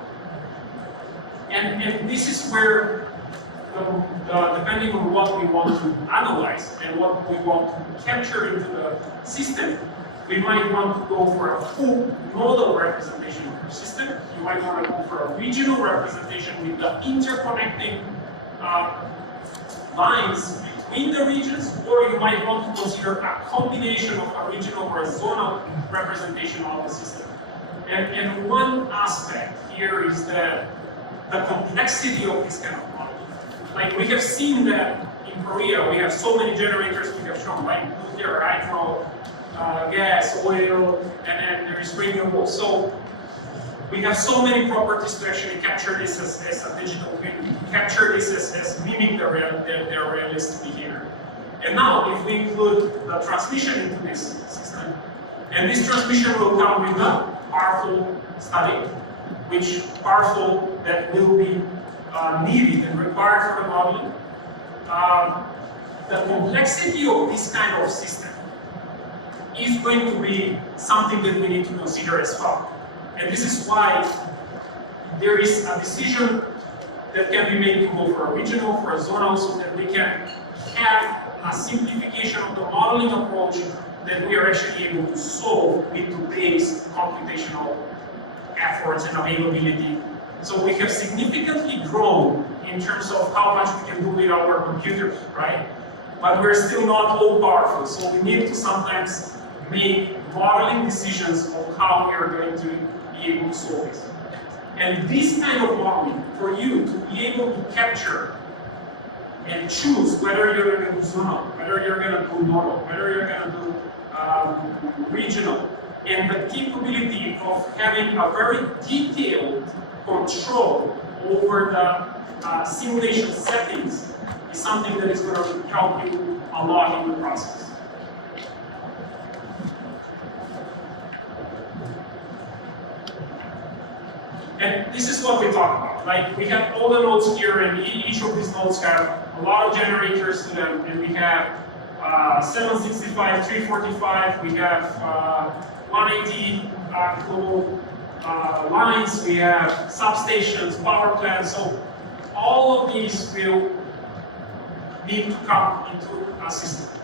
And this is where, depending on what we want to analyze and what we want to capture into the system, we might want to go for a full nodal representation of your system. You might want to go for a regional representation with the interconnecting lines between the regions, or you might want to consider a combination of a regional or a zonal representation of the system. And one aspect here is that the complexity of this kind of model. Like we have seen that in Korea, we have so many generators we have shown, like nuclear, hydro, gas, oil, and then there is renewable. So we have so many properties to actually capture this as a digital twin, capture this as mimic their realistic behavior. And now, if we include the transmission into this system, and this transmission will come with a powerful study, which powerful that will be needed and required for the modeling. The complexity of this kind of system is going to be something that we need to consider as well. And this is why there is a decision that can be made to go for a regional, for a zonal, so that we can have a simplification of the modeling approach that we are actually able to solve with today's computational efforts and availability. So we have significantly grown in terms of how much we can do with our computers, right? But we're still not all powerful, so we need to sometimes make modeling decisions of how we are going to be able to solve this. And this kind of modeling, for you to be able to capture and choose whether you're going to do zonal, whether you're going to do nodal, whether you're going to do regional, and the capability of having a very detailed control over the simulation settings is something that is going to help you a lot in the process. And this is what we talk about. Like, we have all the nodes here, and each of these nodes have a lot of generators to them, and we have 765, 345, we have 180 global lines, we have substations, power plants, so all of these will need to come into a system.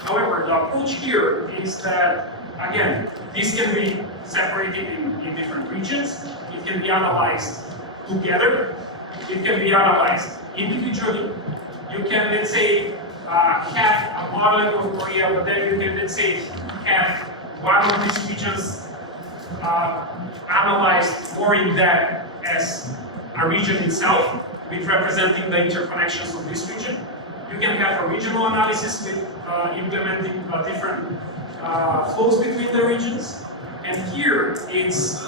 However, the approach here is that, again, this can be separated in different regions. It can be analyzed together. It can be analyzed individually. You can, let's say, have a modeling of Korea, but then you can, let's say, have one of these regions analyzed more in depth as a region itself, with representing the interconnections of this region. You can have a regional analysis with implementing different flows between the regions. And here it's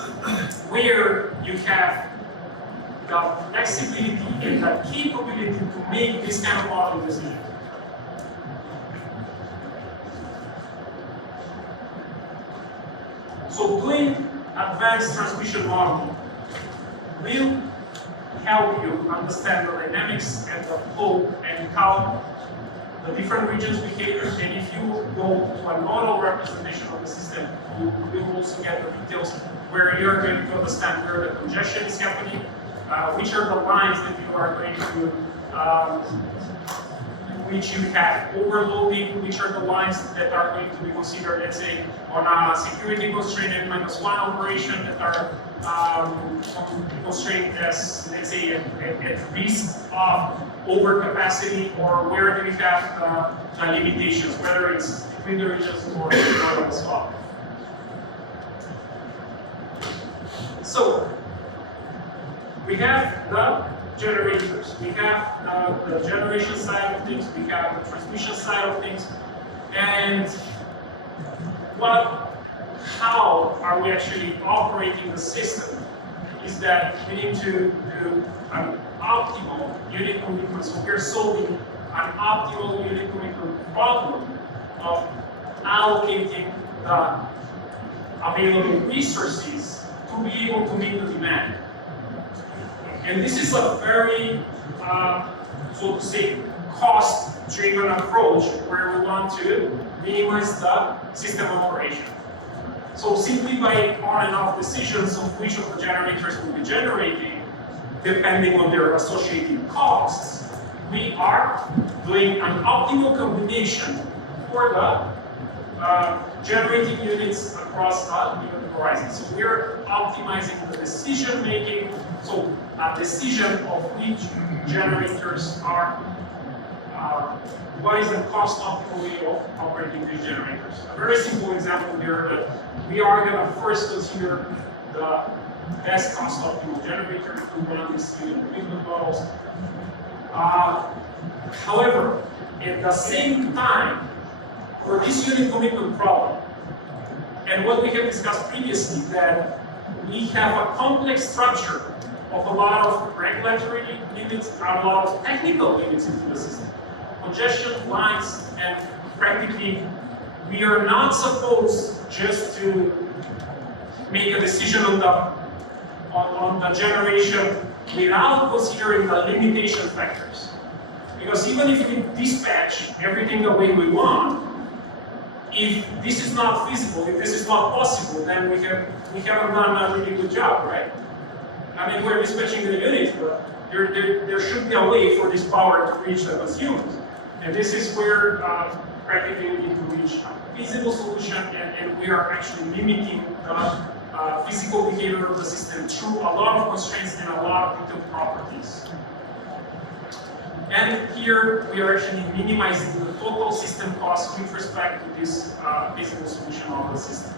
where you have the flexibility and the capability to make this kind of modeling decision. So doing advanced transmission modeling will help you understand the dynamics and the flow and how the different regions behave. And if you go to a nodal representation of the system, you will also get the details where you're going to understand where the congestion is happening, which are the lines that you are going to, which you have overloading, which are the lines that are going to be considered, let's say, on a security constraint and -1 operation that are constrained as, let's say, at risk of overcapacity, or where do we have the limitations, whether it's between the regions or as well. So we have the generators. We have the generation side of things, we have the transmission side of things, and how are we actually operating the system is that we need to do an optimal unit commitment. So we're solving an optimal unit commitment problem of allocating the available resources to be able to meet the demand. And this is a very, so to say, cost-driven approach where we want to minimize the system operation. So simply by on and off decisions of which of the generators will be generating, depending on their associated costs, we are doing an optimal combination for the generating units across the given horizon. So we are optimizing the decision making, so a decision of which generators are, what is the cost optimal way of operating these generators. A very simple example here that we are going to first consider the best cost optimal generator to run these unit commitment models. However, at the same time, for this unit commitment problem, and what we have discussed previously, that we have a complex structure of a lot of regulatory limits and a lot of technical limits into the system. Congestion lines, and practically we are not supposed just to make a decision on the generation without considering the limitation factors. Because even if we dispatch everything the way we want, if this is not feasible, if this is not possible, then we haven't done a really good job, right? I mean, we're dispatching the units, but there should be a way for this power to reach the consumers. And this is where practically we need to reach a feasible solution, and we are actually limiting the physical behavior of the system through a lot of constraints and a lot of detailed properties. And here we are actually minimizing the total system cost with respect to this feasible solution of the system.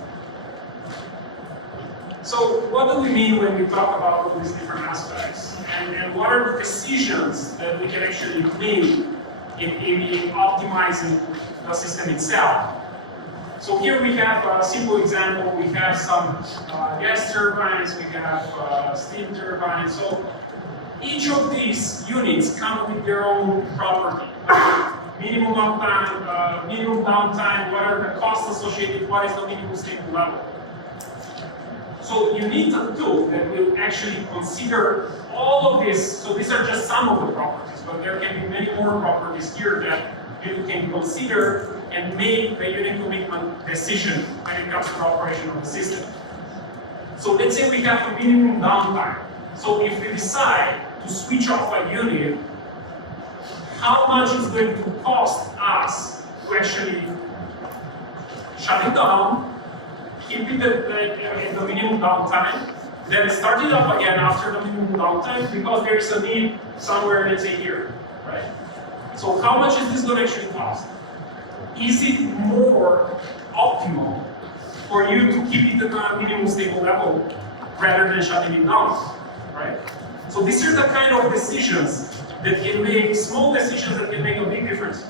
So what do we mean when we talk about all these different aspects? And what are the decisions that we can actually make in optimizing the system itself? So here we have a simple example. We have some gas turbines, we have steam turbines. So each of these units come with their own property. Minimum uptime, minimum downtime, what are the costs associated, what is the minimum stable level. So you need a tool that will actually consider all of this. So these are just some of the properties, but there can be many more properties here that you can consider and make the unit commitment decision when it comes to the operation of the system. So let's say we have a minimum downtime. So if we decide to switch off a unit, how much is going to cost us to actually shut it down, keep it at the minimum downtime, then start it up again after the minimum downtime because there is a need somewhere, let's say here, right? So how much is this going to actually cost? Is it more optimal for you to keep it at the minimum stable level rather than shutting it down, right? So these are the kind of decisions that can make, small decisions that can make a big difference.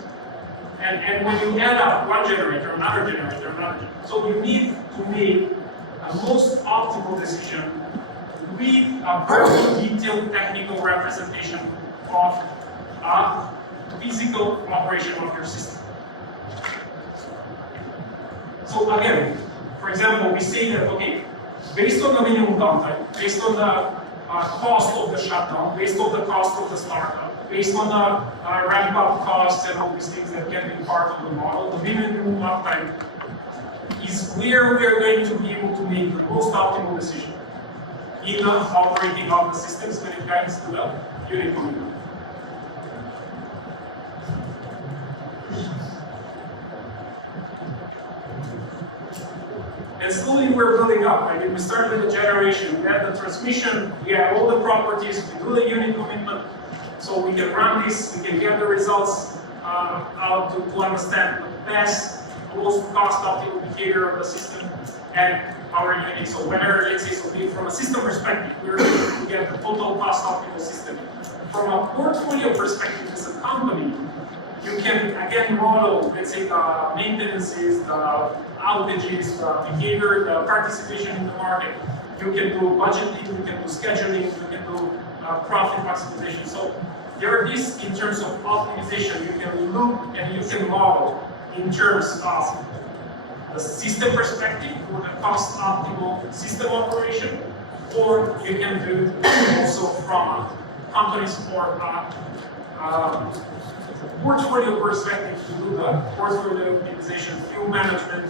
And when you add up one generator, another generator, another generator, so you need to make a most optimal decision with a very detailed technical representation of a physical operation of your system. So again, for example, we say that, okay, based on the minimum downtime, based on the cost of the shutdown, based on the cost of the startup, based on the ramp-up costs and all these things that can be part of the model, the minimum uptime is where we are going to be able to make the most optimal decision in the operating of the systems when it comes to the unit commitment. And slowly we're building up. I mean, we start with the generation, we add the transmission, we add all the properties, we do the unit commitment, so we can run this, we can get the results out to understand the best, most cost optimal behavior of the system and our unit. So whether, let's say, so from a system perspective, we're going to get the total cost optimal system from a portfolio perspective as a company, you can again model, let's say, the maintenances, the outages, the behavior, the participation in the market. You can do budgeting, you can do scheduling, you can do profit maximization. So there are these in terms of optimization. You can look and you can model in terms of the system perspective or the cost optimal system operation, or you can do also from a company's or portfolio perspective to do the portfolio optimization, fuel management,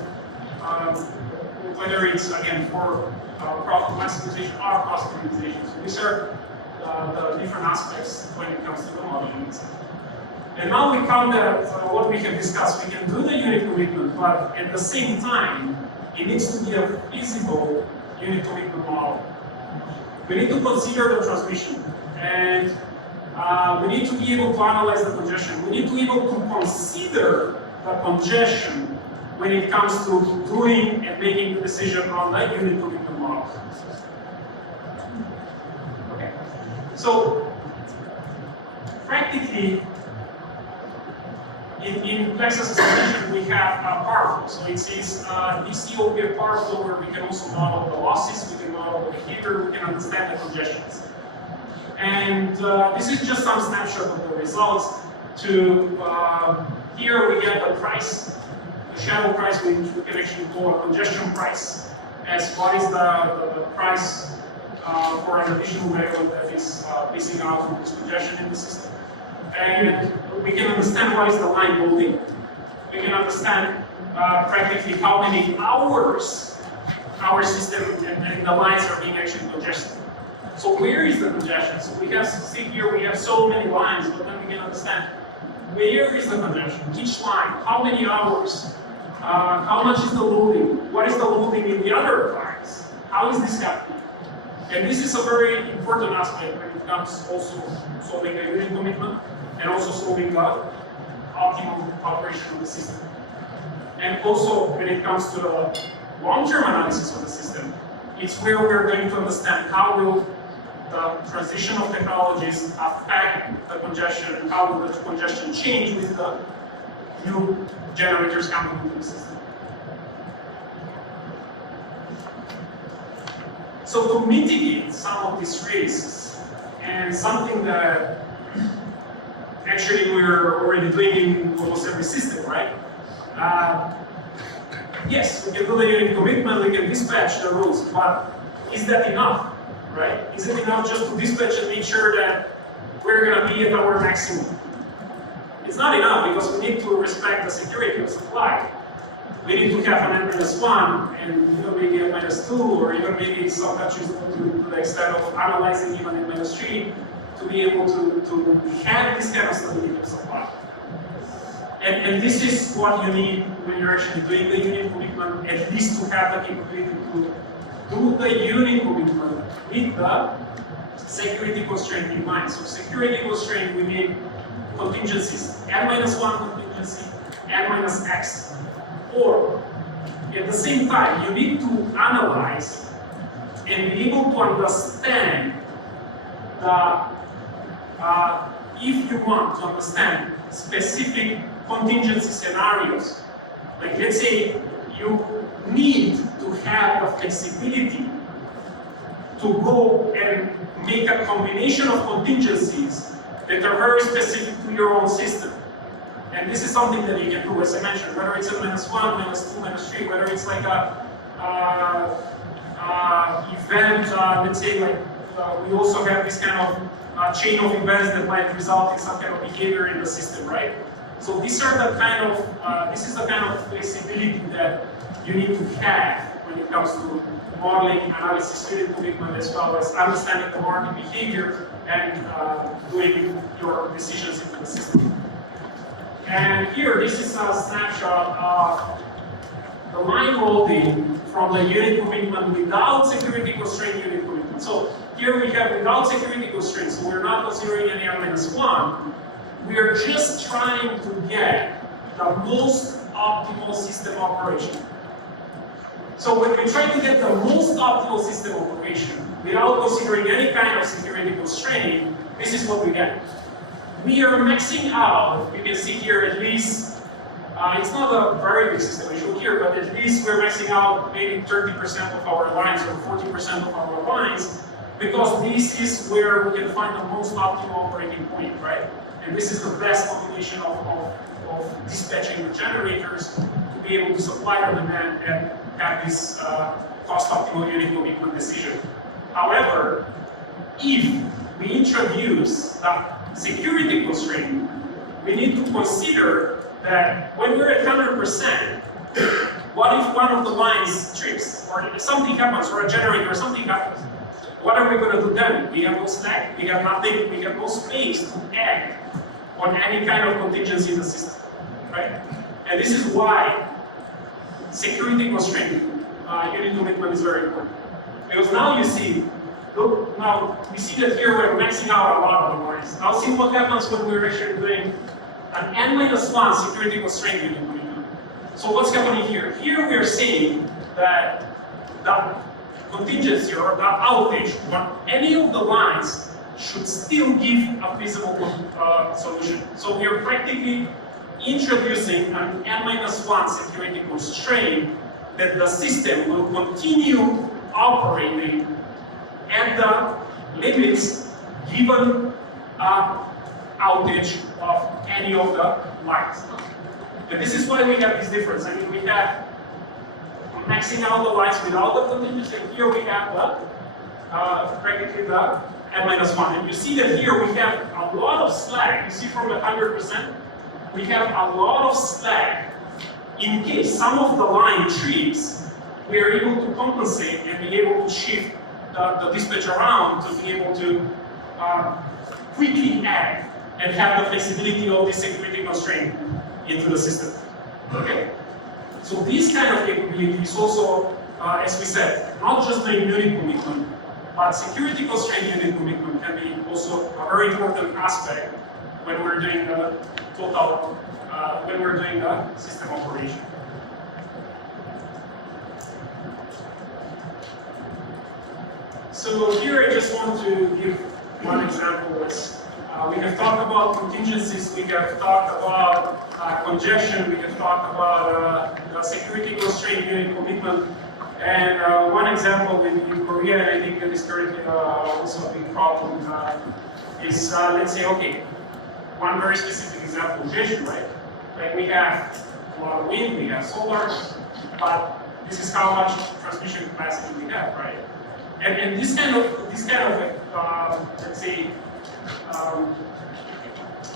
whether it's again for profit maximization or cost optimization. So these are the different aspects when it comes to the modeling. And now we come to what we have discussed. We can do the unit commitment, but at the same time, it needs to be a feasible unit commitment model. We need to consider the transmission, and we need to be able to analyze the congestion. We need to be able to consider the congestion when it comes to doing and making the decision on the unit commitment model. Okay. So practically, in Plexos's solution, we have a power flow. So it says DC will be a power flow where we can also model the losses, we can model the behavior, we can understand the congestions. And this is just some snapshot of the results. Here we get the price, the shadow price, which we can actually call a congestion price, as what is the price for an additional megawatt that is missing out from this congestion in the system. And we can understand what is the line loading. We can understand practically how many hours our system and the lines are being actually congested. So where is the congestion? So we have, see here, we have so many lines, but then we can understand where is the congestion, each line, how many hours, how much is the loading, what is the loading in the other lines, how is this happening? And this is a very important aspect when it comes also solving the unit commitment and also solving the optimal operation of the system. And also when it comes to the long-term analysis of the system, it's where we're going to understand how will the transition of technologies affect the congestion and how will the congestion change with the new generators coming into the system. So to mitigate some of these risks, and something that actually we're already doing in almost every system, right? Yes, we can do the unit commitment, we can dispatch the rules, but is that enough, right? Is it enough just to dispatch and make sure that we're going to be at our maximum? It's not enough because we need to respect the security of supply. We need to have an N-1 and even maybe a -2, or even maybe some countries go to the extent of analyzing even in -3 to be able to have this kind of stability of supply. And this is what you need when you're actually doing the unit commitment, at least to have the capability to do the unit commitment with the security constraint in mind. So security constraint, we need contingencies, N-1 contingency, N-X. Or, at the same time, you need to analyze and be able to understand if you want to understand specific contingency scenarios. Like, let's say you need to have the flexibility to go and make a combination of contingencies that are very specific to your own system. And this is something that you can do, as I mentioned, whether it's a -1, -2, -3, whether it's like a event, let's say like we also have this kind of chain of events that might result in some kind of behavior in the system, right? So these are the kind of, this is the kind of flexibility that you need to have when it comes to modeling, analysis, unit commitment, as well as understanding the market behavior and doing your decisions into the system. And here, this is a snapshot of the line loading from the unit commitment without security constraint unit commitment. So here we have without security constraints, so we're not considering any N-1. We are just trying to get the most optimal system operation. So when we try to get the most optimal system operation without considering any kind of security constraint, this is what we get. We are maxing out, you can see here at least, it's not a very big system we show here, but at least we're maxing out maybe 30% of our lines or 40% of our lines, because this is where we can find the most optimal operating point, right? And this is the best combination of dispatching the generators to be able to supply the demand and have this cost optimal unit commitment decision. However, if we introduce the security constraint, we need to consider that when we're at 100%, what if one of the lines trips, or something happens, or a generator, or something happens? What are we going to do then? We have no slack, we have nothing, we have no space to act on any kind of contingency in the system, right? And this is why security constraint unit commitment is very important. Because now you see, look, now we see that here we're maxing out a lot of the lines. Now see what happens when we're actually doing an N-1 security constraint unit commitment. So what's happening here? Here we are saying that the contingency or the outage on any of the lines should still give a feasible solution. So we are practically introducing an N-1 security constraint that the system will continue operating at the limits given outage of any of the lines. And this is why we have this difference. I mean, we have maxing out the lines without the contingency, and here we have the practically the N-1. And you see that here we have a lot of slack. You see from 100%, we have a lot of slack. In case some of the line trips, we are able to compensate and be able to shift the dispatch around to be able to quickly act and have the flexibility of the security constraint into the system. Okay? So this kind of capability is also, as we said, not just the unit commitment, but security constraint unit commitment can be also a very important aspect when we're doing the total, when we're doing the system operation. So here I just want to give one example. We have talked about contingencies, we have talked about congestion, we have talked about the security constraint unit commitment, and one example in Korea, and I think that is currently also a big problem, is let's say, okay, one very specific example, congestion, right? Like we have a lot of wind, we have solar, but this is how much transmission capacity we have, right? And this kind of let's say,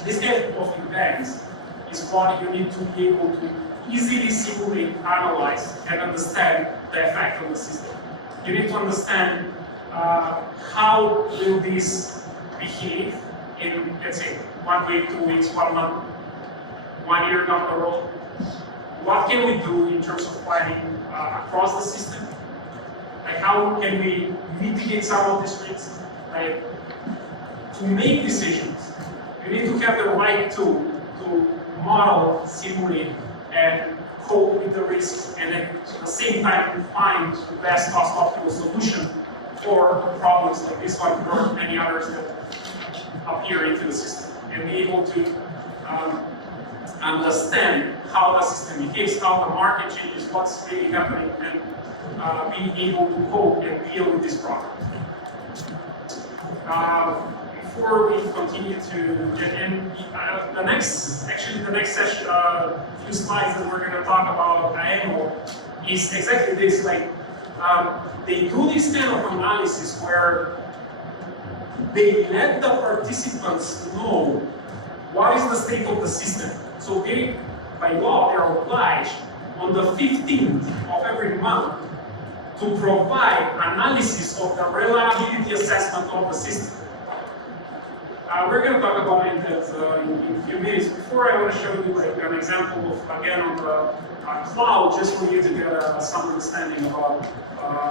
this kind of events is what you need to be able to easily simulate, analyze, and understand the effect of the system. You need to understand how will this behave in, let's say, 1 week, 2 weeks, 1 month, 1 year down the road. What can we do in terms of planning across the system? Like how can we mitigate some of these risks? Like, to make decisions, you need to have the right tool to model, simulate, and cope with the risks, and then at the same time find the best cost optimal solution for problems like this one or many others that appear into the system, and be able to understand how the system behaves, how the market changes, what's really happening, and be able to cope and deal with this problem. Before we continue to get in, the next session, few slides that we're going to talk about AEMO is exactly this. Like they do this kind of analysis where they let the participants know what is the state of the system. So they, by law, they are obliged on the 15th of every month to provide analysis of the reliability assessment of the system. We're going to talk about it in a few minutes. Before, I want to show you like an example of, again, on the cloud, just for you to get some understanding about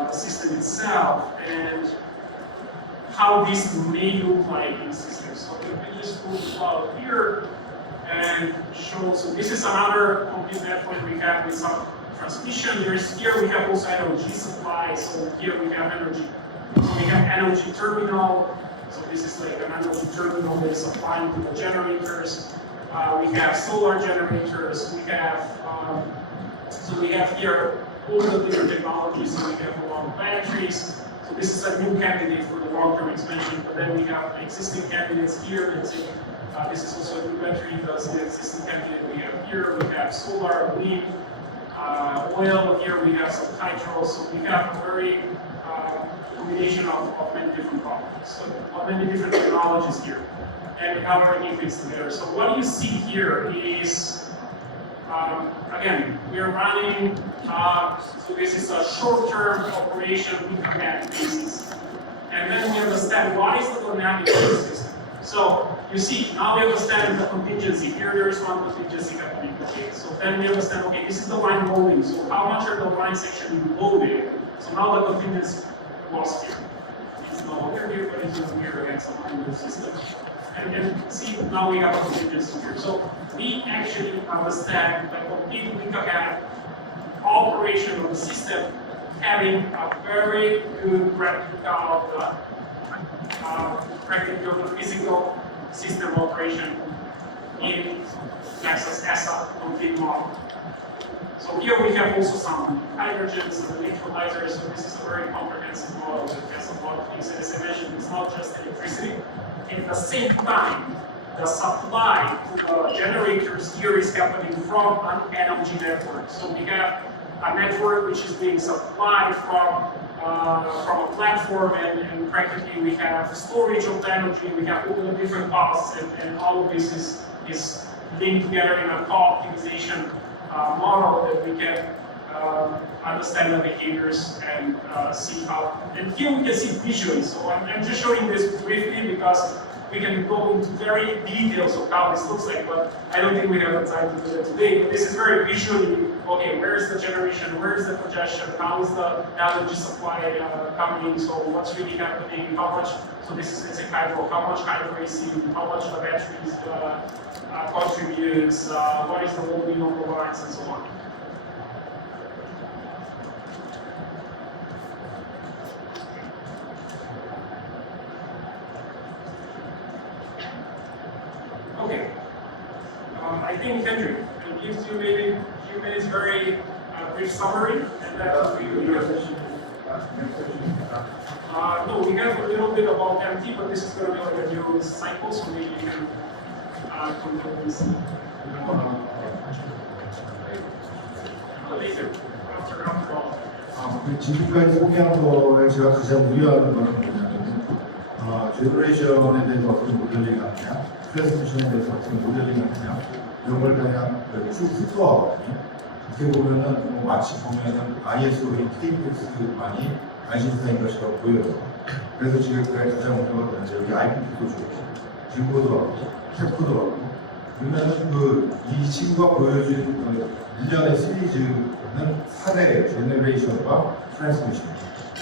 the system itself and how this may look like in the system. So let me just move the cloud here and show. So this is another complete network we have with some transmission. Here we have also energy supply. So here we have energy. So we have energy terminal. So this is like an energy terminal that is supplying to the generators. We have solar generators. We have so we have here all the different technologies. So we have a lot of batteries. So this is a new candidate for the long-term expansion. But then we have existing candidates here. Let's see. This is also a new battery. That's the existing candidate we have here. We have solar, wind, oil. Here we have some hydro. So we have a very combination of many different products, so many different technologies here, and how everything fits together. So what you see here is, again, we are running, so this is a short-term operation with a basis. And then we understand what is the dynamic of the system. So you see, now we understand the contingency. Here there is one contingency happening. Okay, so then we understand, okay, this is the line loading. So how much are the lines actually loaded? So now the contingency was here. It's no longer here, but it's just here against the line load system. And then see, now we have a contingency here. So we actually understand the complete week-ahead operation of the system having a very good replica of the physical system operation in Plexos ESA complete model. So here we have also some hydrogens and electrolyzers, so this is a very comprehensive model that has a lot of things. And as I mentioned, it's not just electricity. At the same time, the supply to the generators here is happening from an energy network. So we have a network which is being supplied from a platform, and practically we have storage of energy, we have all the different costs, and all of this is linked together in a co-optimization model that we can understand the behaviors and see how. And here we can see visually. So I'm just showing this briefly because we can go into very details of how this looks like, but I don't think we have the time to do that today. But this is very visually, okay, where is the generation, where is the congestion, how is the energy supply coming, so what's really happening, how much, so this is, let's say, hydro, how much hydro is in, how much the batteries contributes, what is the loading of the lines, and so on. Okay, I think Henry will give you maybe a few minutes, very brief summary, and that will be your session. No, we have a little bit about MT, but this is going to be like a new cycle, so maybe you can conclude this later, after all. 지금까지 소개한 거에 제가 가장 우려하는 것은 뭐냐면 제너레이션에 대해서 어떤 모델링이 하느냐, 트랜스미션에 대해서 어떤 모델링이 하느냐, 이런 걸 그냥 쭉 훑어왔거든요. 이렇게 보면은 마치 보면은 ISO인 KPX만이 관심사인 것이라고 보여요. 그래서 지금 가장 우려가 되는데 여기 IP도 좋고, 딜코도 하고, 캡코도 하고, 그러면은 이 친구가 보여준 일련의 시리즈는 사례예요. 제너레이션과 트랜스미션.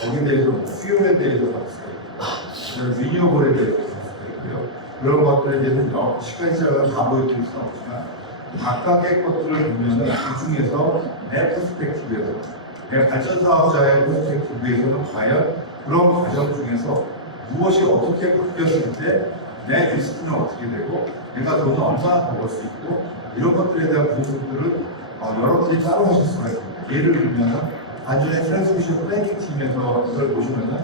거기에 대해서 수요에 대해서 봤을 때, 리뉴어블에 대해서 봤을 때고요. 그런 것들에 대해서 시간이 지나서 다 보여드릴 수는 없지만 각각의 것들을 보면은 그 중에서 내 퍼스펙티브에서 내 발전사업자의 퍼스펙티브에서는 과연 그런 과정 중에서 무엇이 어떻게 꺾였을 때 내 리스크는 어떻게 되고 내가 돈을 얼마나 더 벌 수 있고 이런 것들에 대한 분석들을 여러분들이 따로 하실 수가 있습니다. 예를 들면 단전에 트랜스미션 플래닝 팀에서 그걸 보시면은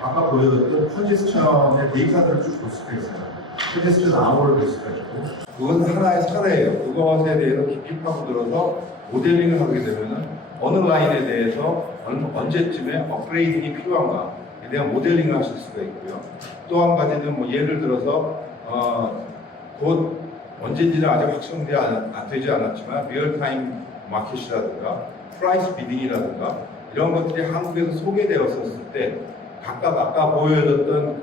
아까 보여줬던 컨제스천의 데이터들을 쭉 볼 수가 있어요. 컨제스천 암호를 볼 수가 있고 그건 하나의 사례예요. 그것에 대해서 깊이 파고들어서 모델링을 하게 되면은 어느 라인에 대해서 언제쯤에 업그레이딩이 필요한가에 대한 모델링을 하실 수가 있고요. 또 한 가지는 뭐 예를 들어서 곧 언제인지는 아직 확정되지 않았지만 리얼타임 마켓이라든가 프라이스 비딩이라든가 이런 것들이 한국에서 소개되었었을 때 각각 아까 보여줬던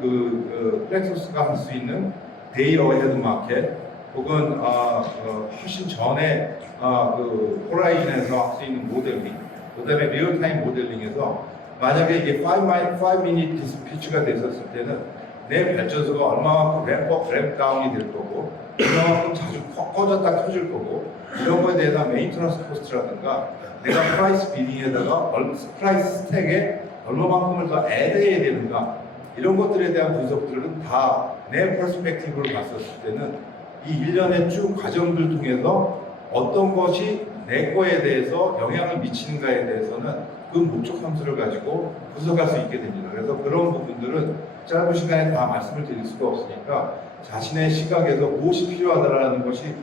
플렉소스가 할 수 있는 데이 어헤드 마켓 혹은 훨씬 전에 호라이즌에서 할 수 있는 모델링 그 다음에 리얼타임 모델링에서 만약에 이게 5-minute 디스피치가 됐었을 때는 내 발전소가 얼마만큼 램프업, 램프다운이 될 거고 얼마만큼 자주 꺼졌다 켜질 거고 이런 거에 대한 메인터넌스 코스트라든가 내가 프라이스 비딩에다가 프라이스 스택에 얼마만큼을 더 애드해야 되는가 이런 것들에 대한 분석들은 다 내 퍼스펙티브를 봤었을 때는 이 일련의 쭉 과정들 통해서 어떤 것이 내 거에 대해서 영향을 미치는가에 대해서는 그 목적 함수를 가지고 분석할 수 있게 됩니다. 그래서 그런 부분들은 짧은 시간에 다 말씀을 드릴 수가 없으니까 자신의 시각에서 무엇이 필요하다라는 것이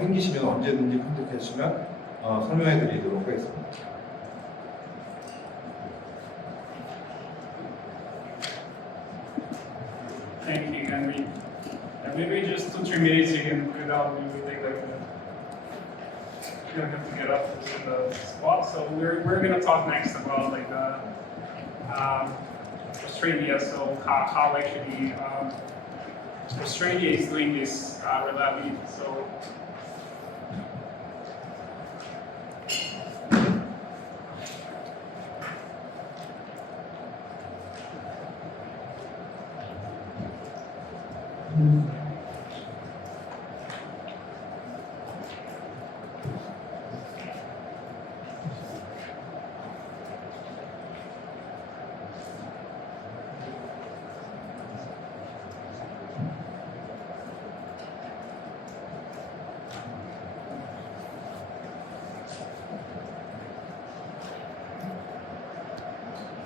생기시면 언제든지 컨택하시면 설명해 드리도록 하겠습니다. Thank you, Henry. And maybe just 2-3 minutes you can put it out. Maybe take like you don't have to get up to the spot. So we're gonna talk next about like Australia. So how actually Australia is doing this reliability. So.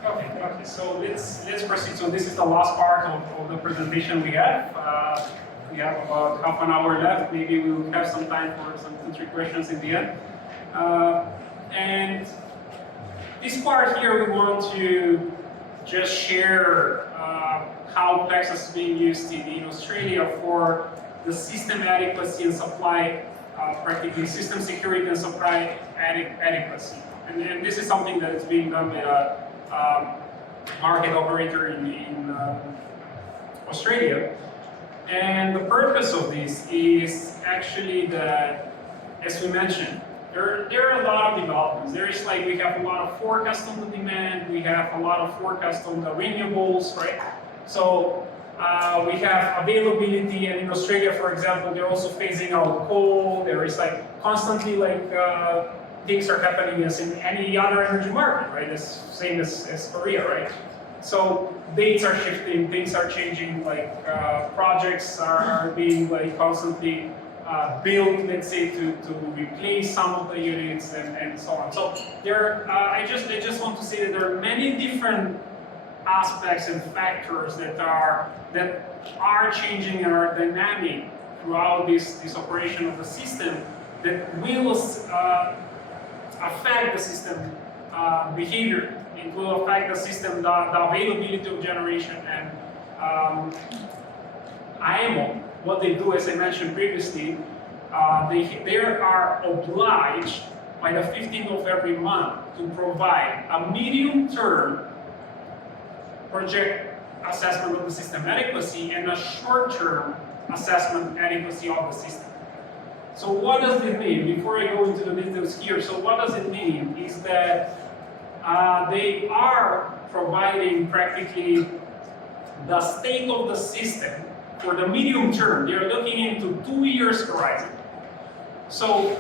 Okay, so let's proceed. So this is the last part of the presentation we have. We have about half an hour left. Maybe we will have some time for some 2-3 questions in the end. And this part here, we want to just share how Plexos is being used in Australia for the system adequacy and supply, practically system security and supply adequacy. And this is something that is being done by a market operator in Australia. And the purpose of this is actually that, as we mentioned, there are a lot of developments. There is like, we have a lot of forecast on the demand, we have a lot of forecast on the renewables, right? So we have availability, and in Australia, for example, they're also phasing out coal. There is like constantly like things are happening as in any other energy market, right? It's same as Korea, right? So dates are shifting, things are changing, like projects are being like constantly built, let's say, to replace some of the units and so on. So there, I just want to say that there are many different aspects and factors that are changing and are dynamic throughout this operation of the system that will affect the system behavior. It will affect the system, the availability of generation, and AEMO, what they do, as I mentioned previously, they are obliged by the 15th of every month to provide a medium-term project assessment of the system adequacy and a short-term assessment adequacy of the system. So what does it mean? Before I go into the details here, so what does it mean is that they are providing practically the state of the system for the medium term. They are looking into 2 years horizon. So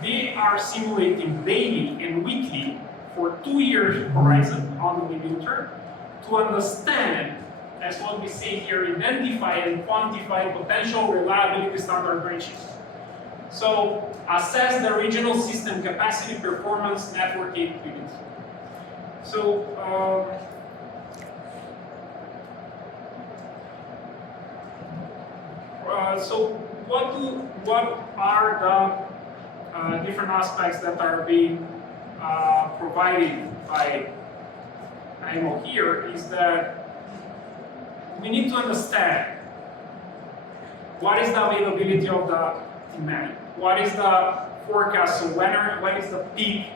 they are simulating daily and weekly for 2 years horizon on the medium term to understand, as what we say here, identify and quantify potential reliability standard breaches. So assess the regional system capacity, performance, network capability. So what are the different aspects that are being provided by AEMO here is that we need to understand what is the availability of the demand, what is the forecast, so when is the peak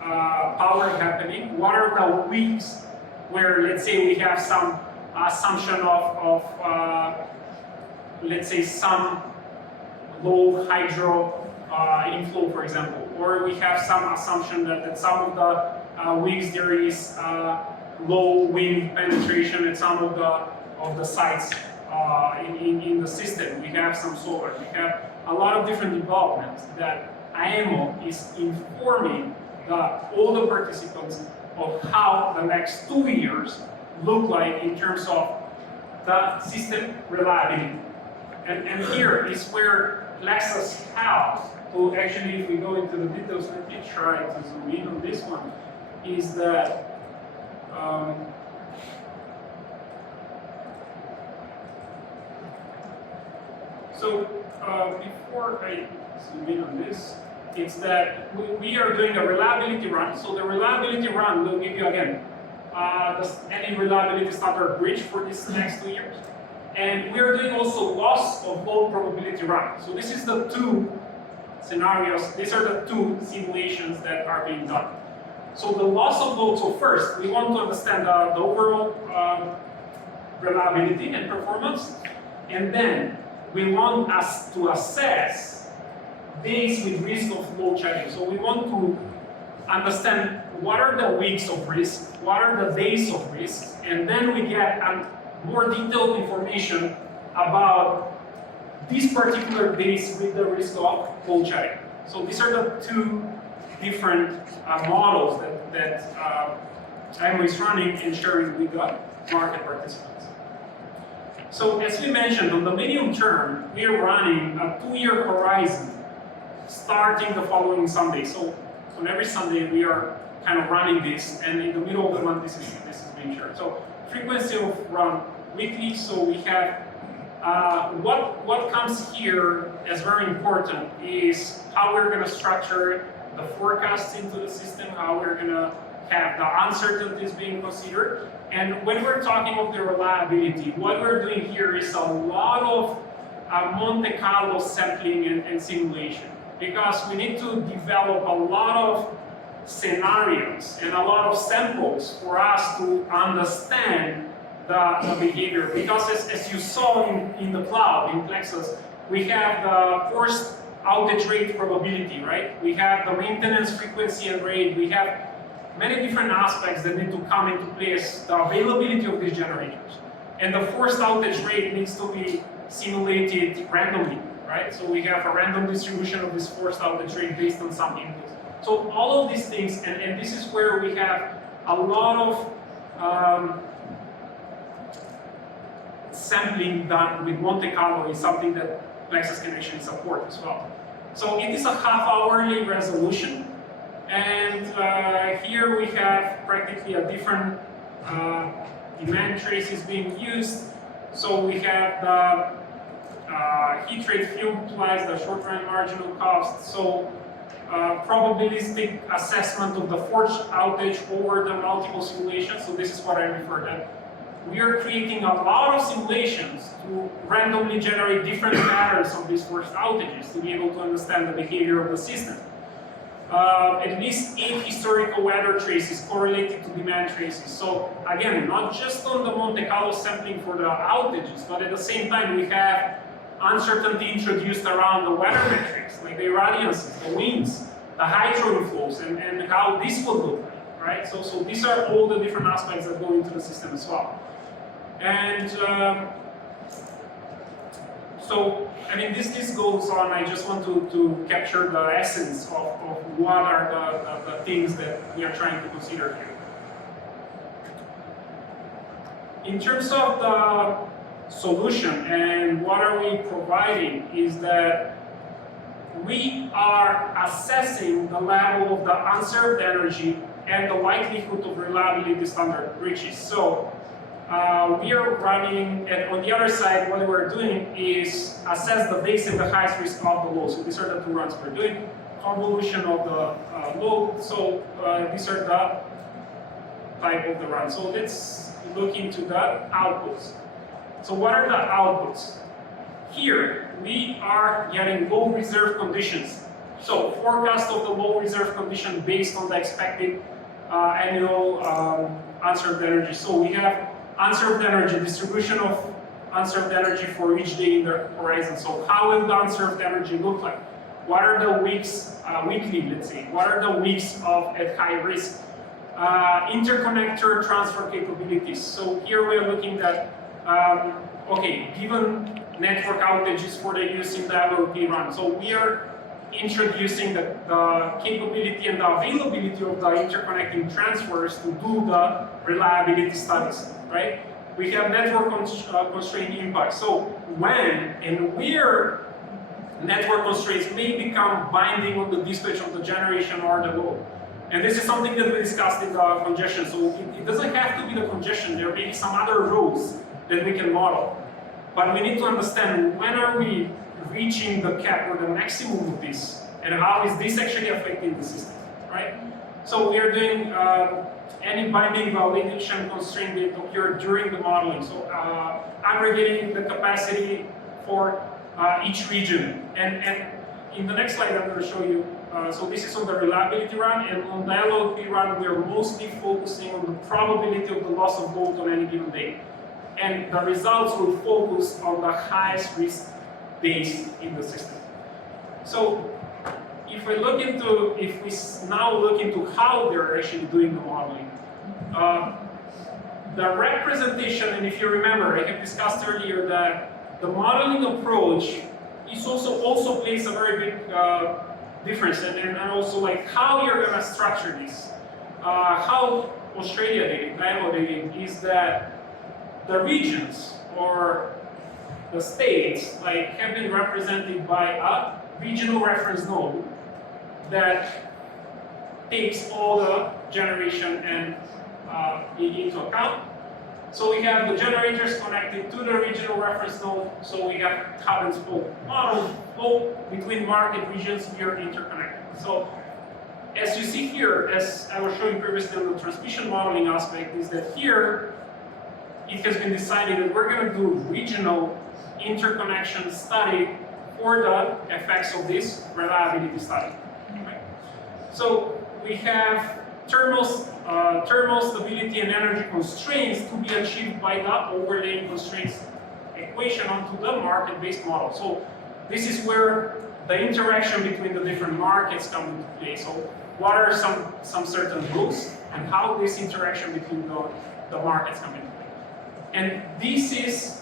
power happening, what are the weeks where, let's say, we have some assumption of let's say, some low hydro inflow, for example, or we have some assumption that some of the weeks there is low wind penetration at some of the sites in the system. We have some solar. We have a lot of different developments that AEMO is informing all the participants of how the next 2 years look like in terms of the system reliability. And here is where Plexos helps. So actually, if we go into the details, let me try to zoom in on this one, is that before I zoom in on this, it's that we are doing a reliability run. So the reliability run will give you, again, any reliability standard breach for these next 2 years. And we are doing also loss of load probability run. So this is the two scenarios, these are the two simulations that are being done. So the loss of load, so first, we want to understand the overall reliability and performance, and then we want us to assess days with risk of load shedding. So we want to understand what are the weeks of risk, what are the days of risk, and then we get more detailed information about these particular days with the risk of load shedding. So these are the two different models that AEMO is running and sharing with the market participants. So as we mentioned, on the medium term, we are running a 2-year horizon starting the following Sunday. So on every Sunday, we are kind of running this, and in the middle of the month, this is being shared. So frequency of run weekly, so we have what comes here as very important is how we're going to structure the forecasts into the system, how we're going to have the uncertainties being considered. And when we're talking of the reliability, what we're doing here is a lot of Monte Carlo sampling and simulation, because we need to develop a lot of scenarios and a lot of samples for us to understand the behavior. Because as you saw in the cloud, in Plexos, we have the forced outage rate probability, right? We have the maintenance frequency and rate. We have many different aspects that need to come into place, the availability of these generators. And the forced outage rate needs to be simulated randomly, right? So we have a random distribution of this forced outage rate based on some inputs. So all of these things, and this is where we have a lot of sampling done with Monte Carlo is something that Plexos can actually support as well. So it is a half-hourly resolution, and here we have practically a different demand traces being used. So we have the heat rate fuel plus the short-run marginal cost. So probabilistic assessment of the forced outage over the multiple simulations. So this is what I refer to. We are creating a lot of simulations to randomly generate different patterns of these forced outages to be able to understand the behavior of the system. At least 8 historical weather traces correlated to demand traces. So again, not just on the Monte Carlo sampling for the outages, but at the same time we have uncertainty introduced around the weather metrics, like the irradiances, the winds, the hydro inflows, and how this would look like, right? So these are all the different aspects that go into the system as well. And so, I mean, this goes on. I just want to capture the essence of what are the things that we are trying to consider here. In terms of the solution and what are we providing is that we are assessing the level of the unserved energy and the likelihood of reliability standard breaches. So we are running, and on the other side, what we're doing is assess the base and the highest risk of the load. So these are the two runs we're doing. Convolution of the load. So these are the type of the run. So let's look into the outputs. So what are the outputs? Here, we are getting low reserve conditions. So forecast of the low reserve condition based on the expected annual unserved energy. So we have unserved energy, distribution of unserved energy for each day in the horizon. So how will the unserved energy look like? What are the weeks, weekly, let's say? What are the weeks of at high risk? Interconnector transfer capabilities. So here we are looking at, okay, given network outages for the use in the LLP run. So we are introducing the capability and the availability of the interconnecting transfers to do the reliability studies, right? We have network constraint impact. So when and where network constraints may become binding on the dispatch of the generation or the load. And this is something that we discussed in the congestion. So it doesn't have to be the congestion. There may be some other rules that we can model. But we need to understand when are we reaching the cap or the maximum of this, and how is this actually affecting the system, right? So we are doing any binding validation constraint that occur during the modeling. So aggregating the capacity for each region. And in the next slide, I'm going to show you. So this is on the reliability run, and on the LOP run, we are mostly focusing on the probability of the loss of load on any given day. And the results will focus on the highest risk days in the system. So if we now look into how they're actually doing the modeling, the representation, and if you remember, I have discussed earlier that the modeling approach is also plays a very big difference, and also like how you're going to structure this. How Australia did it, IMO did it, is that the regions or the states have been represented by a regional reference node that takes all the generation and into account. So we have the generators connected to the regional reference node. So we have hub and spoke model both between market regions here interconnected. So as you see here, as I was showing previously on the transmission modeling aspect, is that here it has been decided that we're going to do regional interconnection study for the effects of this reliability study. Okay? So we have thermal stability and energy constraints to be achieved by the overlaying constraints equation onto the market-based model. So this is where the interaction between the different markets come into play. So what are some certain rules and how this interaction between the markets come into play. And this is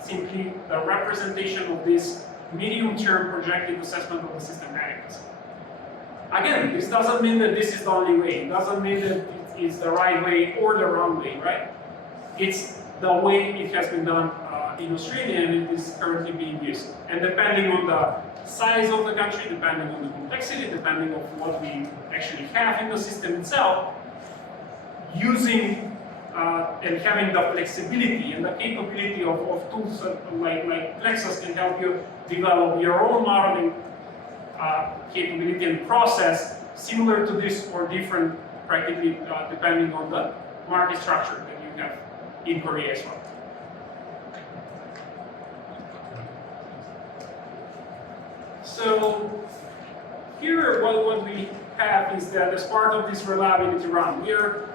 simply the representation of this medium-term projected assessment of the system adequacy. Again, this doesn't mean that this is the only way. It doesn't mean that it is the right way or the wrong way, right? It's the way it has been done in Australia, and it is currently being used. And depending on the size of the country, depending on the complexity, depending on what we actually have in the system itself, using and having the flexibility and the capability of tools like Plexos can help you develop your own modeling capability and process similar to this or different, practically depending on the market structure that you have in Korea as well. So here what we have is that as part of this reliability run, we are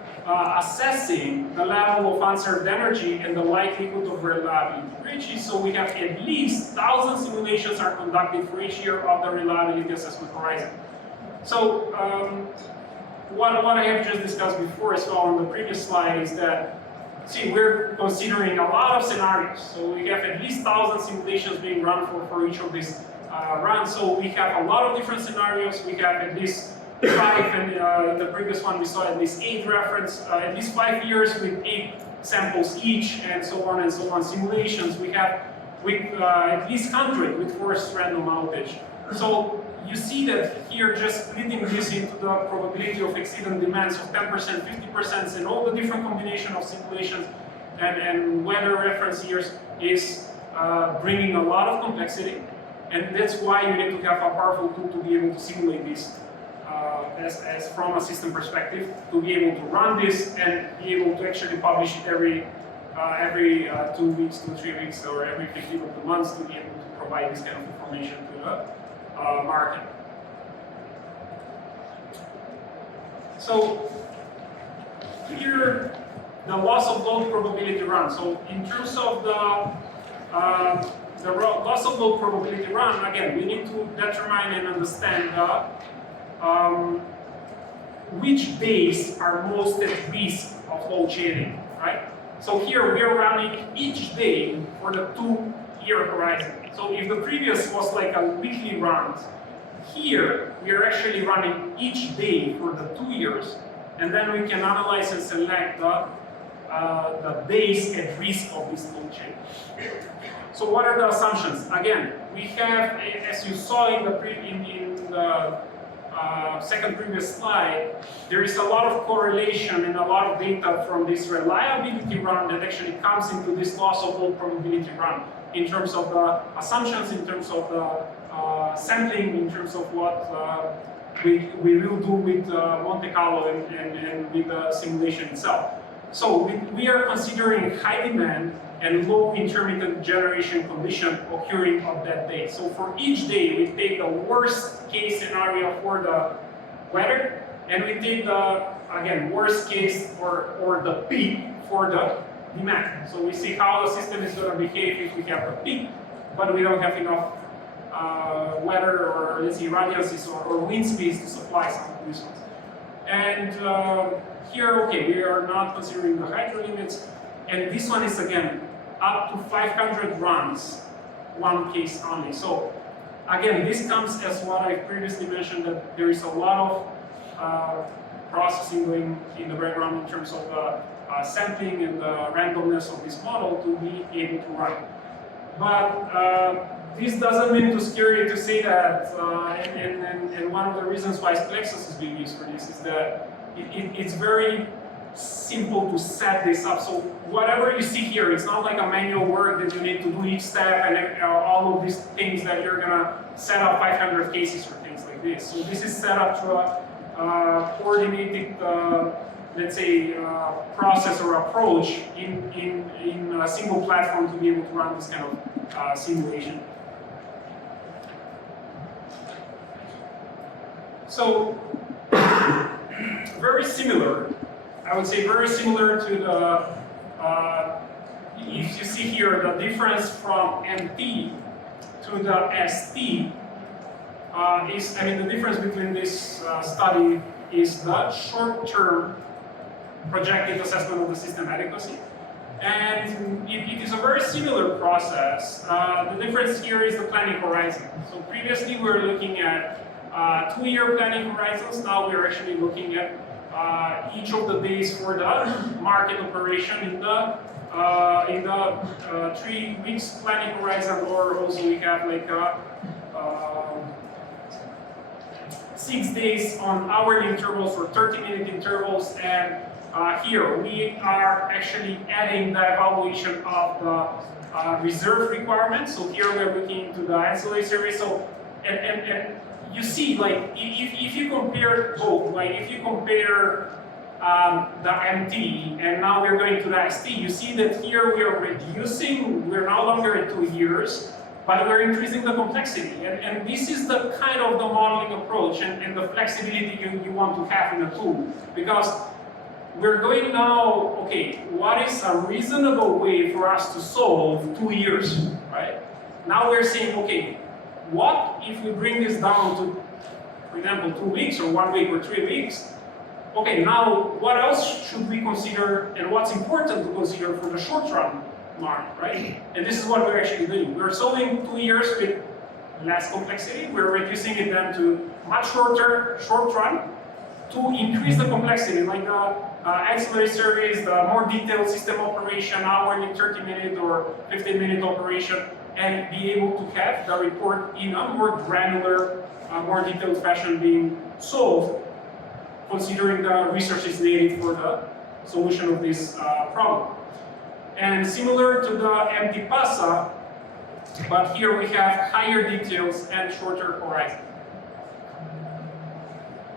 assessing the level of unserved energy and the likelihood of reliability breaches. So we have at least 1,000 simulations are conducted for each year of the reliability assessment horizon. So what I have just discussed before as well on the previous slide is that, see, we're considering a lot of scenarios. So we have at least 1,000 simulations being run for each of these runs. So we have a lot of different scenarios. We have at least 5, and in the previous one we saw at least 8 reference, at least 5 years with 8 samples each, and so on and so on. Simulations we have with at least 100 with forced random outage. So you see that here, just splitting this into the probability of exceedant demands of 10%, 50%, and all the different combination of simulations and weather reference years is bringing a lot of complexity, and that's why you need to have a powerful tool to be able to simulate this. As from a system perspective, to be able to run this and be able to actually publish it every 2 weeks, 2 3 weeks, or every 15 of the months to be able to provide this kind of information to the market. So here, the loss of load probability run. So in terms of the loss of load probability run, again, we need to determine and understand which days are most at risk of load shedding, right? So here we are running each day for the 2-year horizon. So if the previous was like a weekly run, here we are actually running each day for the 2 years, and then we can analyze and select the days at risk of this load change. So what are the assumptions? Again, we have, as you saw in the second previous slide, there is a lot of correlation and a lot of data from this reliability run that actually comes into this loss of load probability run in terms of the assumptions, in terms of the sampling, in terms of what we will do with Monte Carlo and with the simulation itself. So we are considering high demand and low intermittent generation condition occurring on that day. So for each day, we take the worst case scenario for the weather, and we take the, again, worst case or the peak for the demand. So we see how the system is going to behave if we have a peak, but we don't have enough weather or, let's say, radiances or wind speeds to supply some of these ones. And here, okay, we are not considering the hydro limits, and this one is, again, up to 500 runs, one case only. So again, this comes as what I previously mentioned, that there is a lot of processing going in the background in terms of the sampling and the randomness of this model to be able to run. But this doesn't mean to scare you to say that, and one of the reasons why Plexos is being used for this is that it's very simple to set this up. So whatever you see here, it's not like a manual work that you need to do each step and all of these things that you're gonna set up 500 cases or things like this. So this is set up through a coordinated, let's say, process or approach in a single platform to be able to run this kind of simulation. So very similar. I would say very similar to the, if you see here, the difference from MT to the ST is, I mean, the difference between this study is the short-term projected assessment of the system adequacy. And it is a very similar process. The difference here is the planning horizon. So previously we were looking at 2-year planning horizons. Now we're actually looking at each of the days for the market operation in the 3 weeks planning horizon, or also we have like 6 days on hourly intervals or 30-minute intervals, and here we are actually adding the evaluation of the reserve requirements. So here we're looking into the ancillary service. So and you see, like, if you compare both, like if you compare the MT and now we're going to the ST, you see that here we are reducing, we're no longer at 2 years, but we're increasing the complexity. And this is the kind of the modeling approach and the flexibility you want to have in a tool. Because we're going now, okay, what is a reasonable way for us to solve 2 years, right? Now we're saying, okay, what if we bring this down to, for example, 2 weeks or 1 week or 3 weeks? Okay, now what else should we consider and what's important to consider for the short run market, right? And this is what we're actually doing. We're solving 2 years with less complexity. We're reducing it down to much shorter short run to increase the complexity, like the ancillary surveys, the more detailed system operation, hourly 30-minute or 15-minute operation, and be able to have the report in a more granular, more detailed fashion being solved, considering the resources needed for the solution of this problem. And similar to the MT PASA, but here we have higher details and shorter horizon.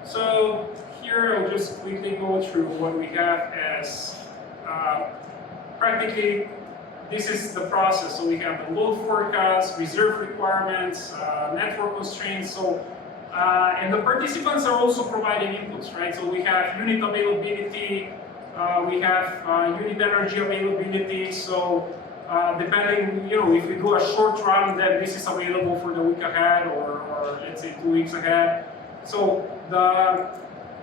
So here I'll just quickly go through what we have as practically. This is the process. So we have the load forecast, reserve requirements, network constraints. So, and the participants are also providing inputs, right? So we have unit availability, we have unit energy availability. So depending, if we do a short run, then this is available for the week ahead, or let's say 2 weeks ahead. So the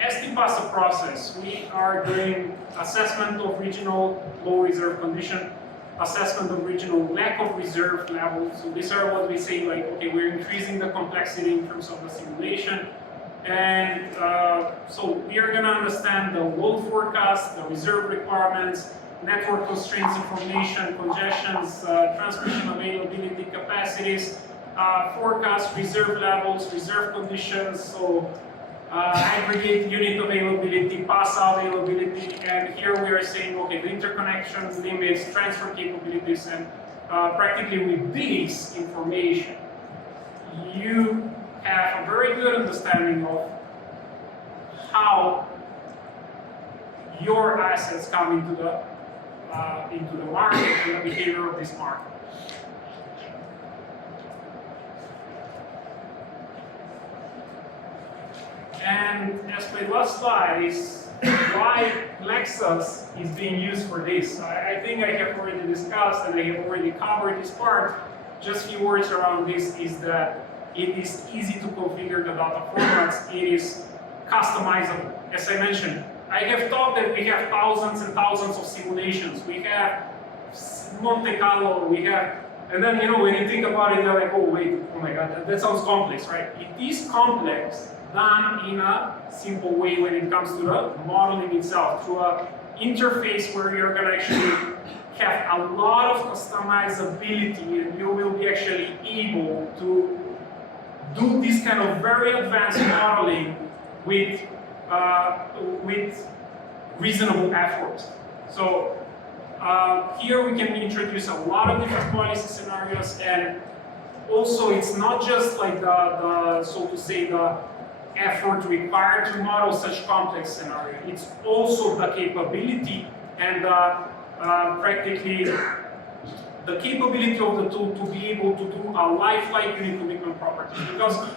ST PASA process, we are doing assessment of regional low reserve condition. assessment of regional lack of reserve levels. So these are what we say, like, okay, we're increasing the complexity in terms of the simulation. And so we are gonna understand the load forecast, the reserve requirements, network constraints information, congestions, transmission availability, capacities, forecast, reserve levels, reserve conditions, so aggregate unit availability, PASA availability, and here we are saying, okay, the interconnection limits, transfer capabilities, and practically with this information, you have a very good understanding of how your assets come into the market and the behavior of this market. And as my last slide is why Plexos is being used for this. I think I have already discussed and I have already covered this part. Just a few words around this is that it is easy to configure the data formats. It is customizable. As I mentioned, I have thought that we have thousands and thousands of simulations. We have Monte Carlo, we have, and then, you know, when you think about it, you're like, oh wait, oh my God, that sounds complex, right? It is complex, done in a simple way when it comes to the modeling itself, through an interface where you're gonna actually have a lot of customizability and you will be actually able to do this kind of very advanced modeling with reasonable effort. So here we can introduce a lot of different policy scenarios, and also it's not just like the so to say the effort required to model such complex scenario. It's also the capability and practically the capability of the tool to be able to do a lifelike unit commitment property. Because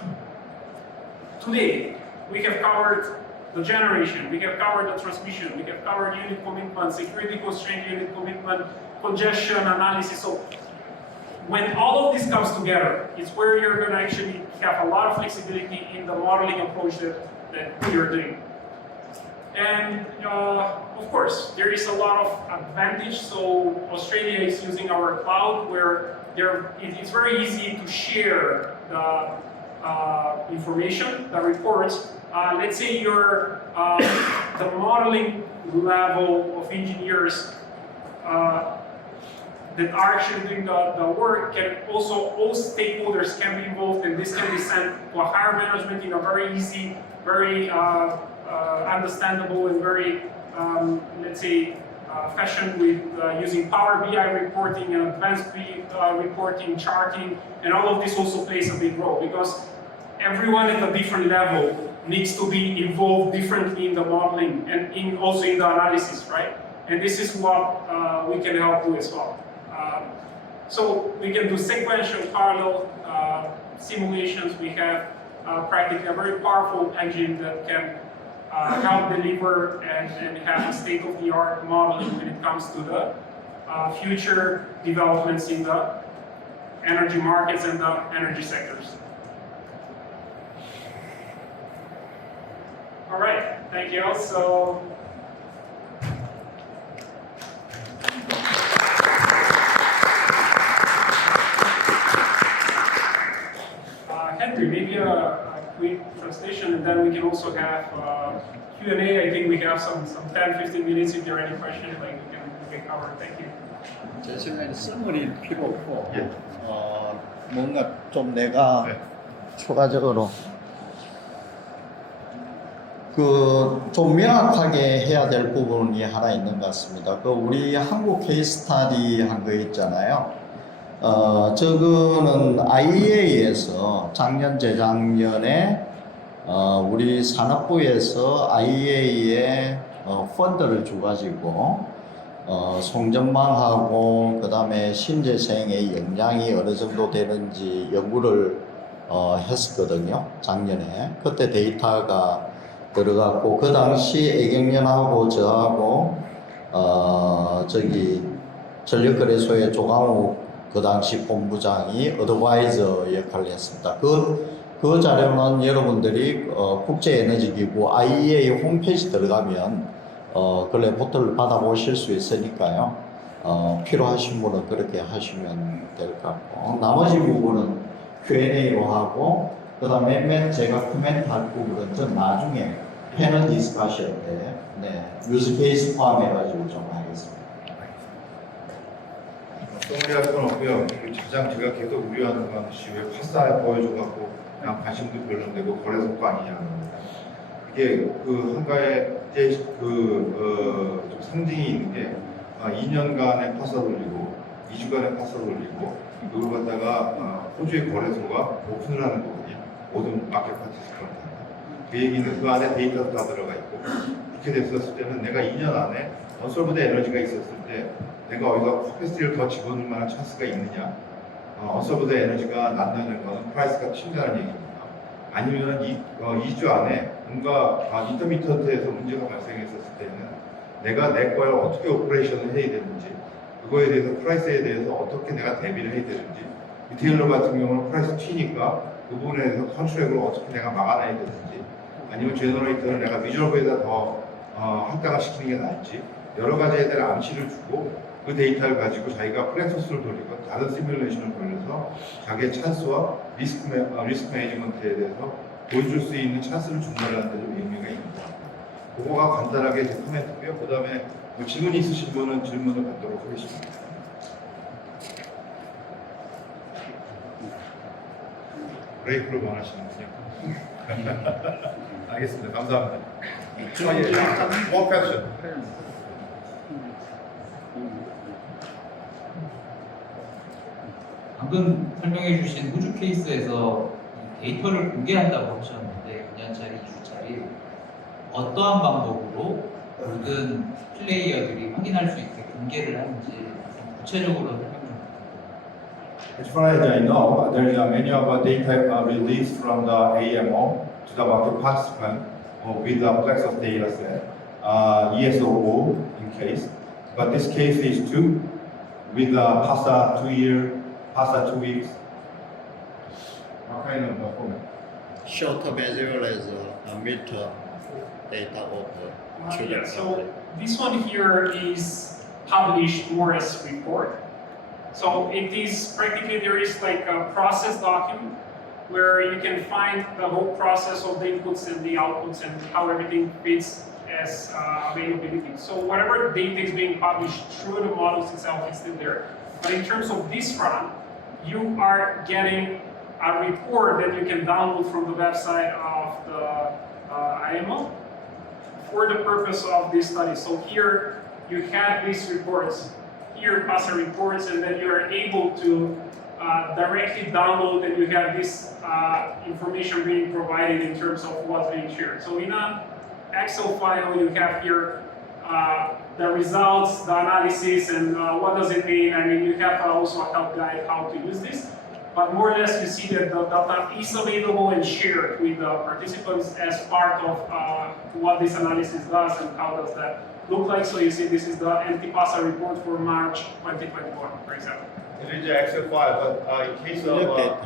today we have covered the generation, we have covered the transmission, we have covered unit commitment, security constraint unit commitment, congestion analysis. So when all of this comes together, it's where you're going to actually have a lot of flexibility in the modeling approach that you're doing. And of course, there is a lot of advantage. So Australia is using our cloud, where it's very easy to share the information, the reports. Let's say you're the modeling level of engineers that are actually doing the work, can also, all stakeholders can be involved, and this can be sent to a higher management in a very easy, very understandable and very, let's say, fashion with using Power BI reporting and advanced reporting, charting, and all of this also plays a big role, because everyone at a different level needs to be involved differently in the modeling and also in the analysis, right? And this is what we can help do as well. So we can do sequential, parallel simulations. We have practically a very powerful engine that can help deliver and have a state-of-the-art modeling when it comes to the future developments in the energy markets and the energy sectors. All right, thank you. So. Henry, maybe a quick translation, and then we can also have Q&A. I think we have some 10-15 minutes. If there are any questions, like we can cover. Thank you. 제 생각에는 써머리는 필요 없고 뭔가 좀 내가 추가적으로 좀 명확하게 해야 될 부분이 하나 있는 것 같습니다. 우리 한국 케이스 스터디 한 거 있잖아요. 저거는 IEA에서 작년, 재작년에 우리 산업부에서 IEA에 펀드를 줘가지고 송전망하고 그 다음에 신재생의 영향이 어느 정도 되는지 연구를 했었거든요. 작년에. 그때 데이터가 들어갔고, 그 당시 애경련하고 저하고 전력거래소의 조강욱 그 당시 본부장이 어드바이저 역할을 했습니다. 그 자료는 여러분들이 국제에너지기구 IEA 홈페이지 들어가면 그 레포트를 받아보실 수 있으니까요. 필요하신 분은 그렇게 하시면 될 것 같고, 나머지 부분은 Q&A로 하고, 그 다음에 맨 제가 코멘트 할 부분은 좀 나중에 패널 디스커션 때, 유즈 케이스 포함해가지고 좀 하겠습니다. 정리할 건 없고요. 가장 제가 계속 우려하는 것이 왜 파사에 보여줘갖고 그냥 관심도 별로 안 되고 거래소가 아니냐. 이게 그 한가에 좀 상징이 있는 게 2년간의 파사 돌리고 2주간의 파사 돌리고 그걸 갖다가 호주의 거래소가 오픈을 하는 거거든요. 모든 마켓 파티스트한테. 그 얘기는 그 안에 데이터도 다 들어가 있고 그렇게 됐었을 때는 내가 2년 안에 언솔브드 에너지가 있었을 때 내가 어디다 커피스티를 더 집어넣을 만한 찬스가 있느냐? 언솔브드 에너지가 난다는 것은 프라이스가 튄다는 얘기입니다. 아니면 2주 안에 뭔가 인터미턴트에서 문제가 발생했었을 때는 내가 내 거를 어떻게 오퍼레이션을 해야 되는지 그거에 대해서 프라이스에 대해서 어떻게 내가 대비를 해야 되는지 리테일러 같은 경우는 프라이스 튀니까 그 부분에 대해서 컨트랙을 어떻게 내가 막아내야 되는지 아니면 제너레이터를 내가 미저블에다 더 할당화시키는 게 나을지 여러 가지에 대한 암시를 주고 그 데이터를 가지고 자기가 플렉소스를 돌리고 다른 시뮬레이션을 돌려서 자기의 찬스와 리스크 매니지먼트에 대해서 보여줄 수 있는 찬스를 준다는 데 좀 의미가 있습니다. 그거가 간단하게 제 코멘트고요. 그 다음에 뭐 질문이 있으신 분은 질문을 받도록 하겠습니다. 브레이크를 원하시는군요. 알겠습니다. 감사합니다. One question. 방금 설명해 주신 호주 케이스에서 데이터를 공개한다고 하셨는데 2년짜리, 2주짜리 어떠한 방법으로 모든 플레이어들이 확인할 수 있게 공개를 하는지 좀 구체적으로 설명 좀 부탁드립니다. As far as I know, there is many of data released from the AEMO to the market participant with the Plexos data set, ESOO in case, but this case is 2 with the PASA 2 year, PASA 2 weeks. What kind of format? Short term as well as mid-term data of the Yeah, so this one here is published more as report. So it is practically there is like a process document where you can find the whole process of the inputs and the outputs and how everything fits as availability. So whatever data is being published through the models itself is still there. But in terms of this front, you are getting a report that you can download from the website of the AEMO for the purpose of this study. So here you have these reports, here PASA reports, and then you are able to directly download and you have this information being provided in terms of what's being shared. So in an Excel file you have here the results, the analysis, and what does it mean. I mean, you have also a help guide how to use this. But more or less you see that the data is available and shared with the participants as part of what this analysis does and how does that look like. So you see this is the MT PASA report for March 2021, for example. It is an Excel file, but in case of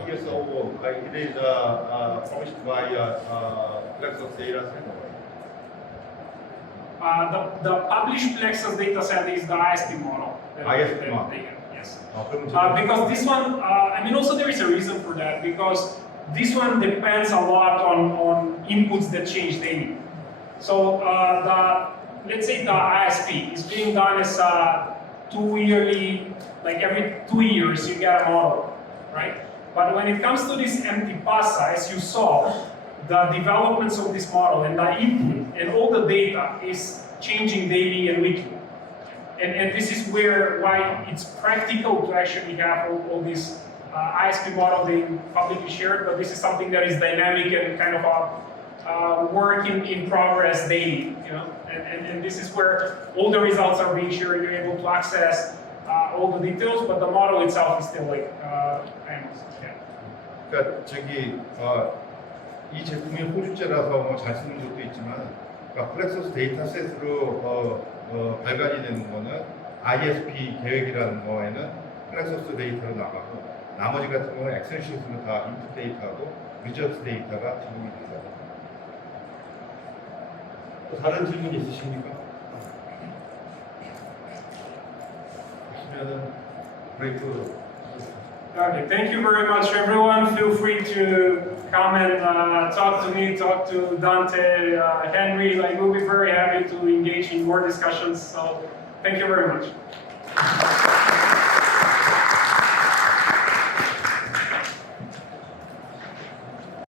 ESOO, it is published by Plexos data set. The published Plexos data set is the ISP model. ISP model. Yes. Because this one, I mean, also there is a reason for that, because this one depends a lot on inputs that change daily. So let's say the ISP is being done as a 2 yearly, like every 2 years you get a model, right? But when it comes to this MT PASA, as you saw, the developments of this model and the input and all the data is changing daily and weekly. And this is why it's practical to actually have all this ISP model being publicly shared, but this is something that is dynamic and kind of a work in progress daily, you know. And this is where all the results are being shared. You're able to access all the details, but the model itself is still like 그러니까 이 제품이 호주제라서 뭐 잘 쓰는 것도 있지만, 그러니까 플렉소스 데이터셋으로 발간이 되는 거는 ISP 계획이라는 거에는 플렉소스 데이터로 나가고, 나머지 같은 경우는 엑셀 시트로 다 인풋 데이터하고 리저트 데이터가 제공이 됩니다. 또 다른 질문 있으십니까? 하시면은 브레이크. Okay, thank you very much, everyone. Feel free to come and talk to me, talk to Dante, Henry. Like, we'll be very happy to engage in more discussions. So, thank you very much.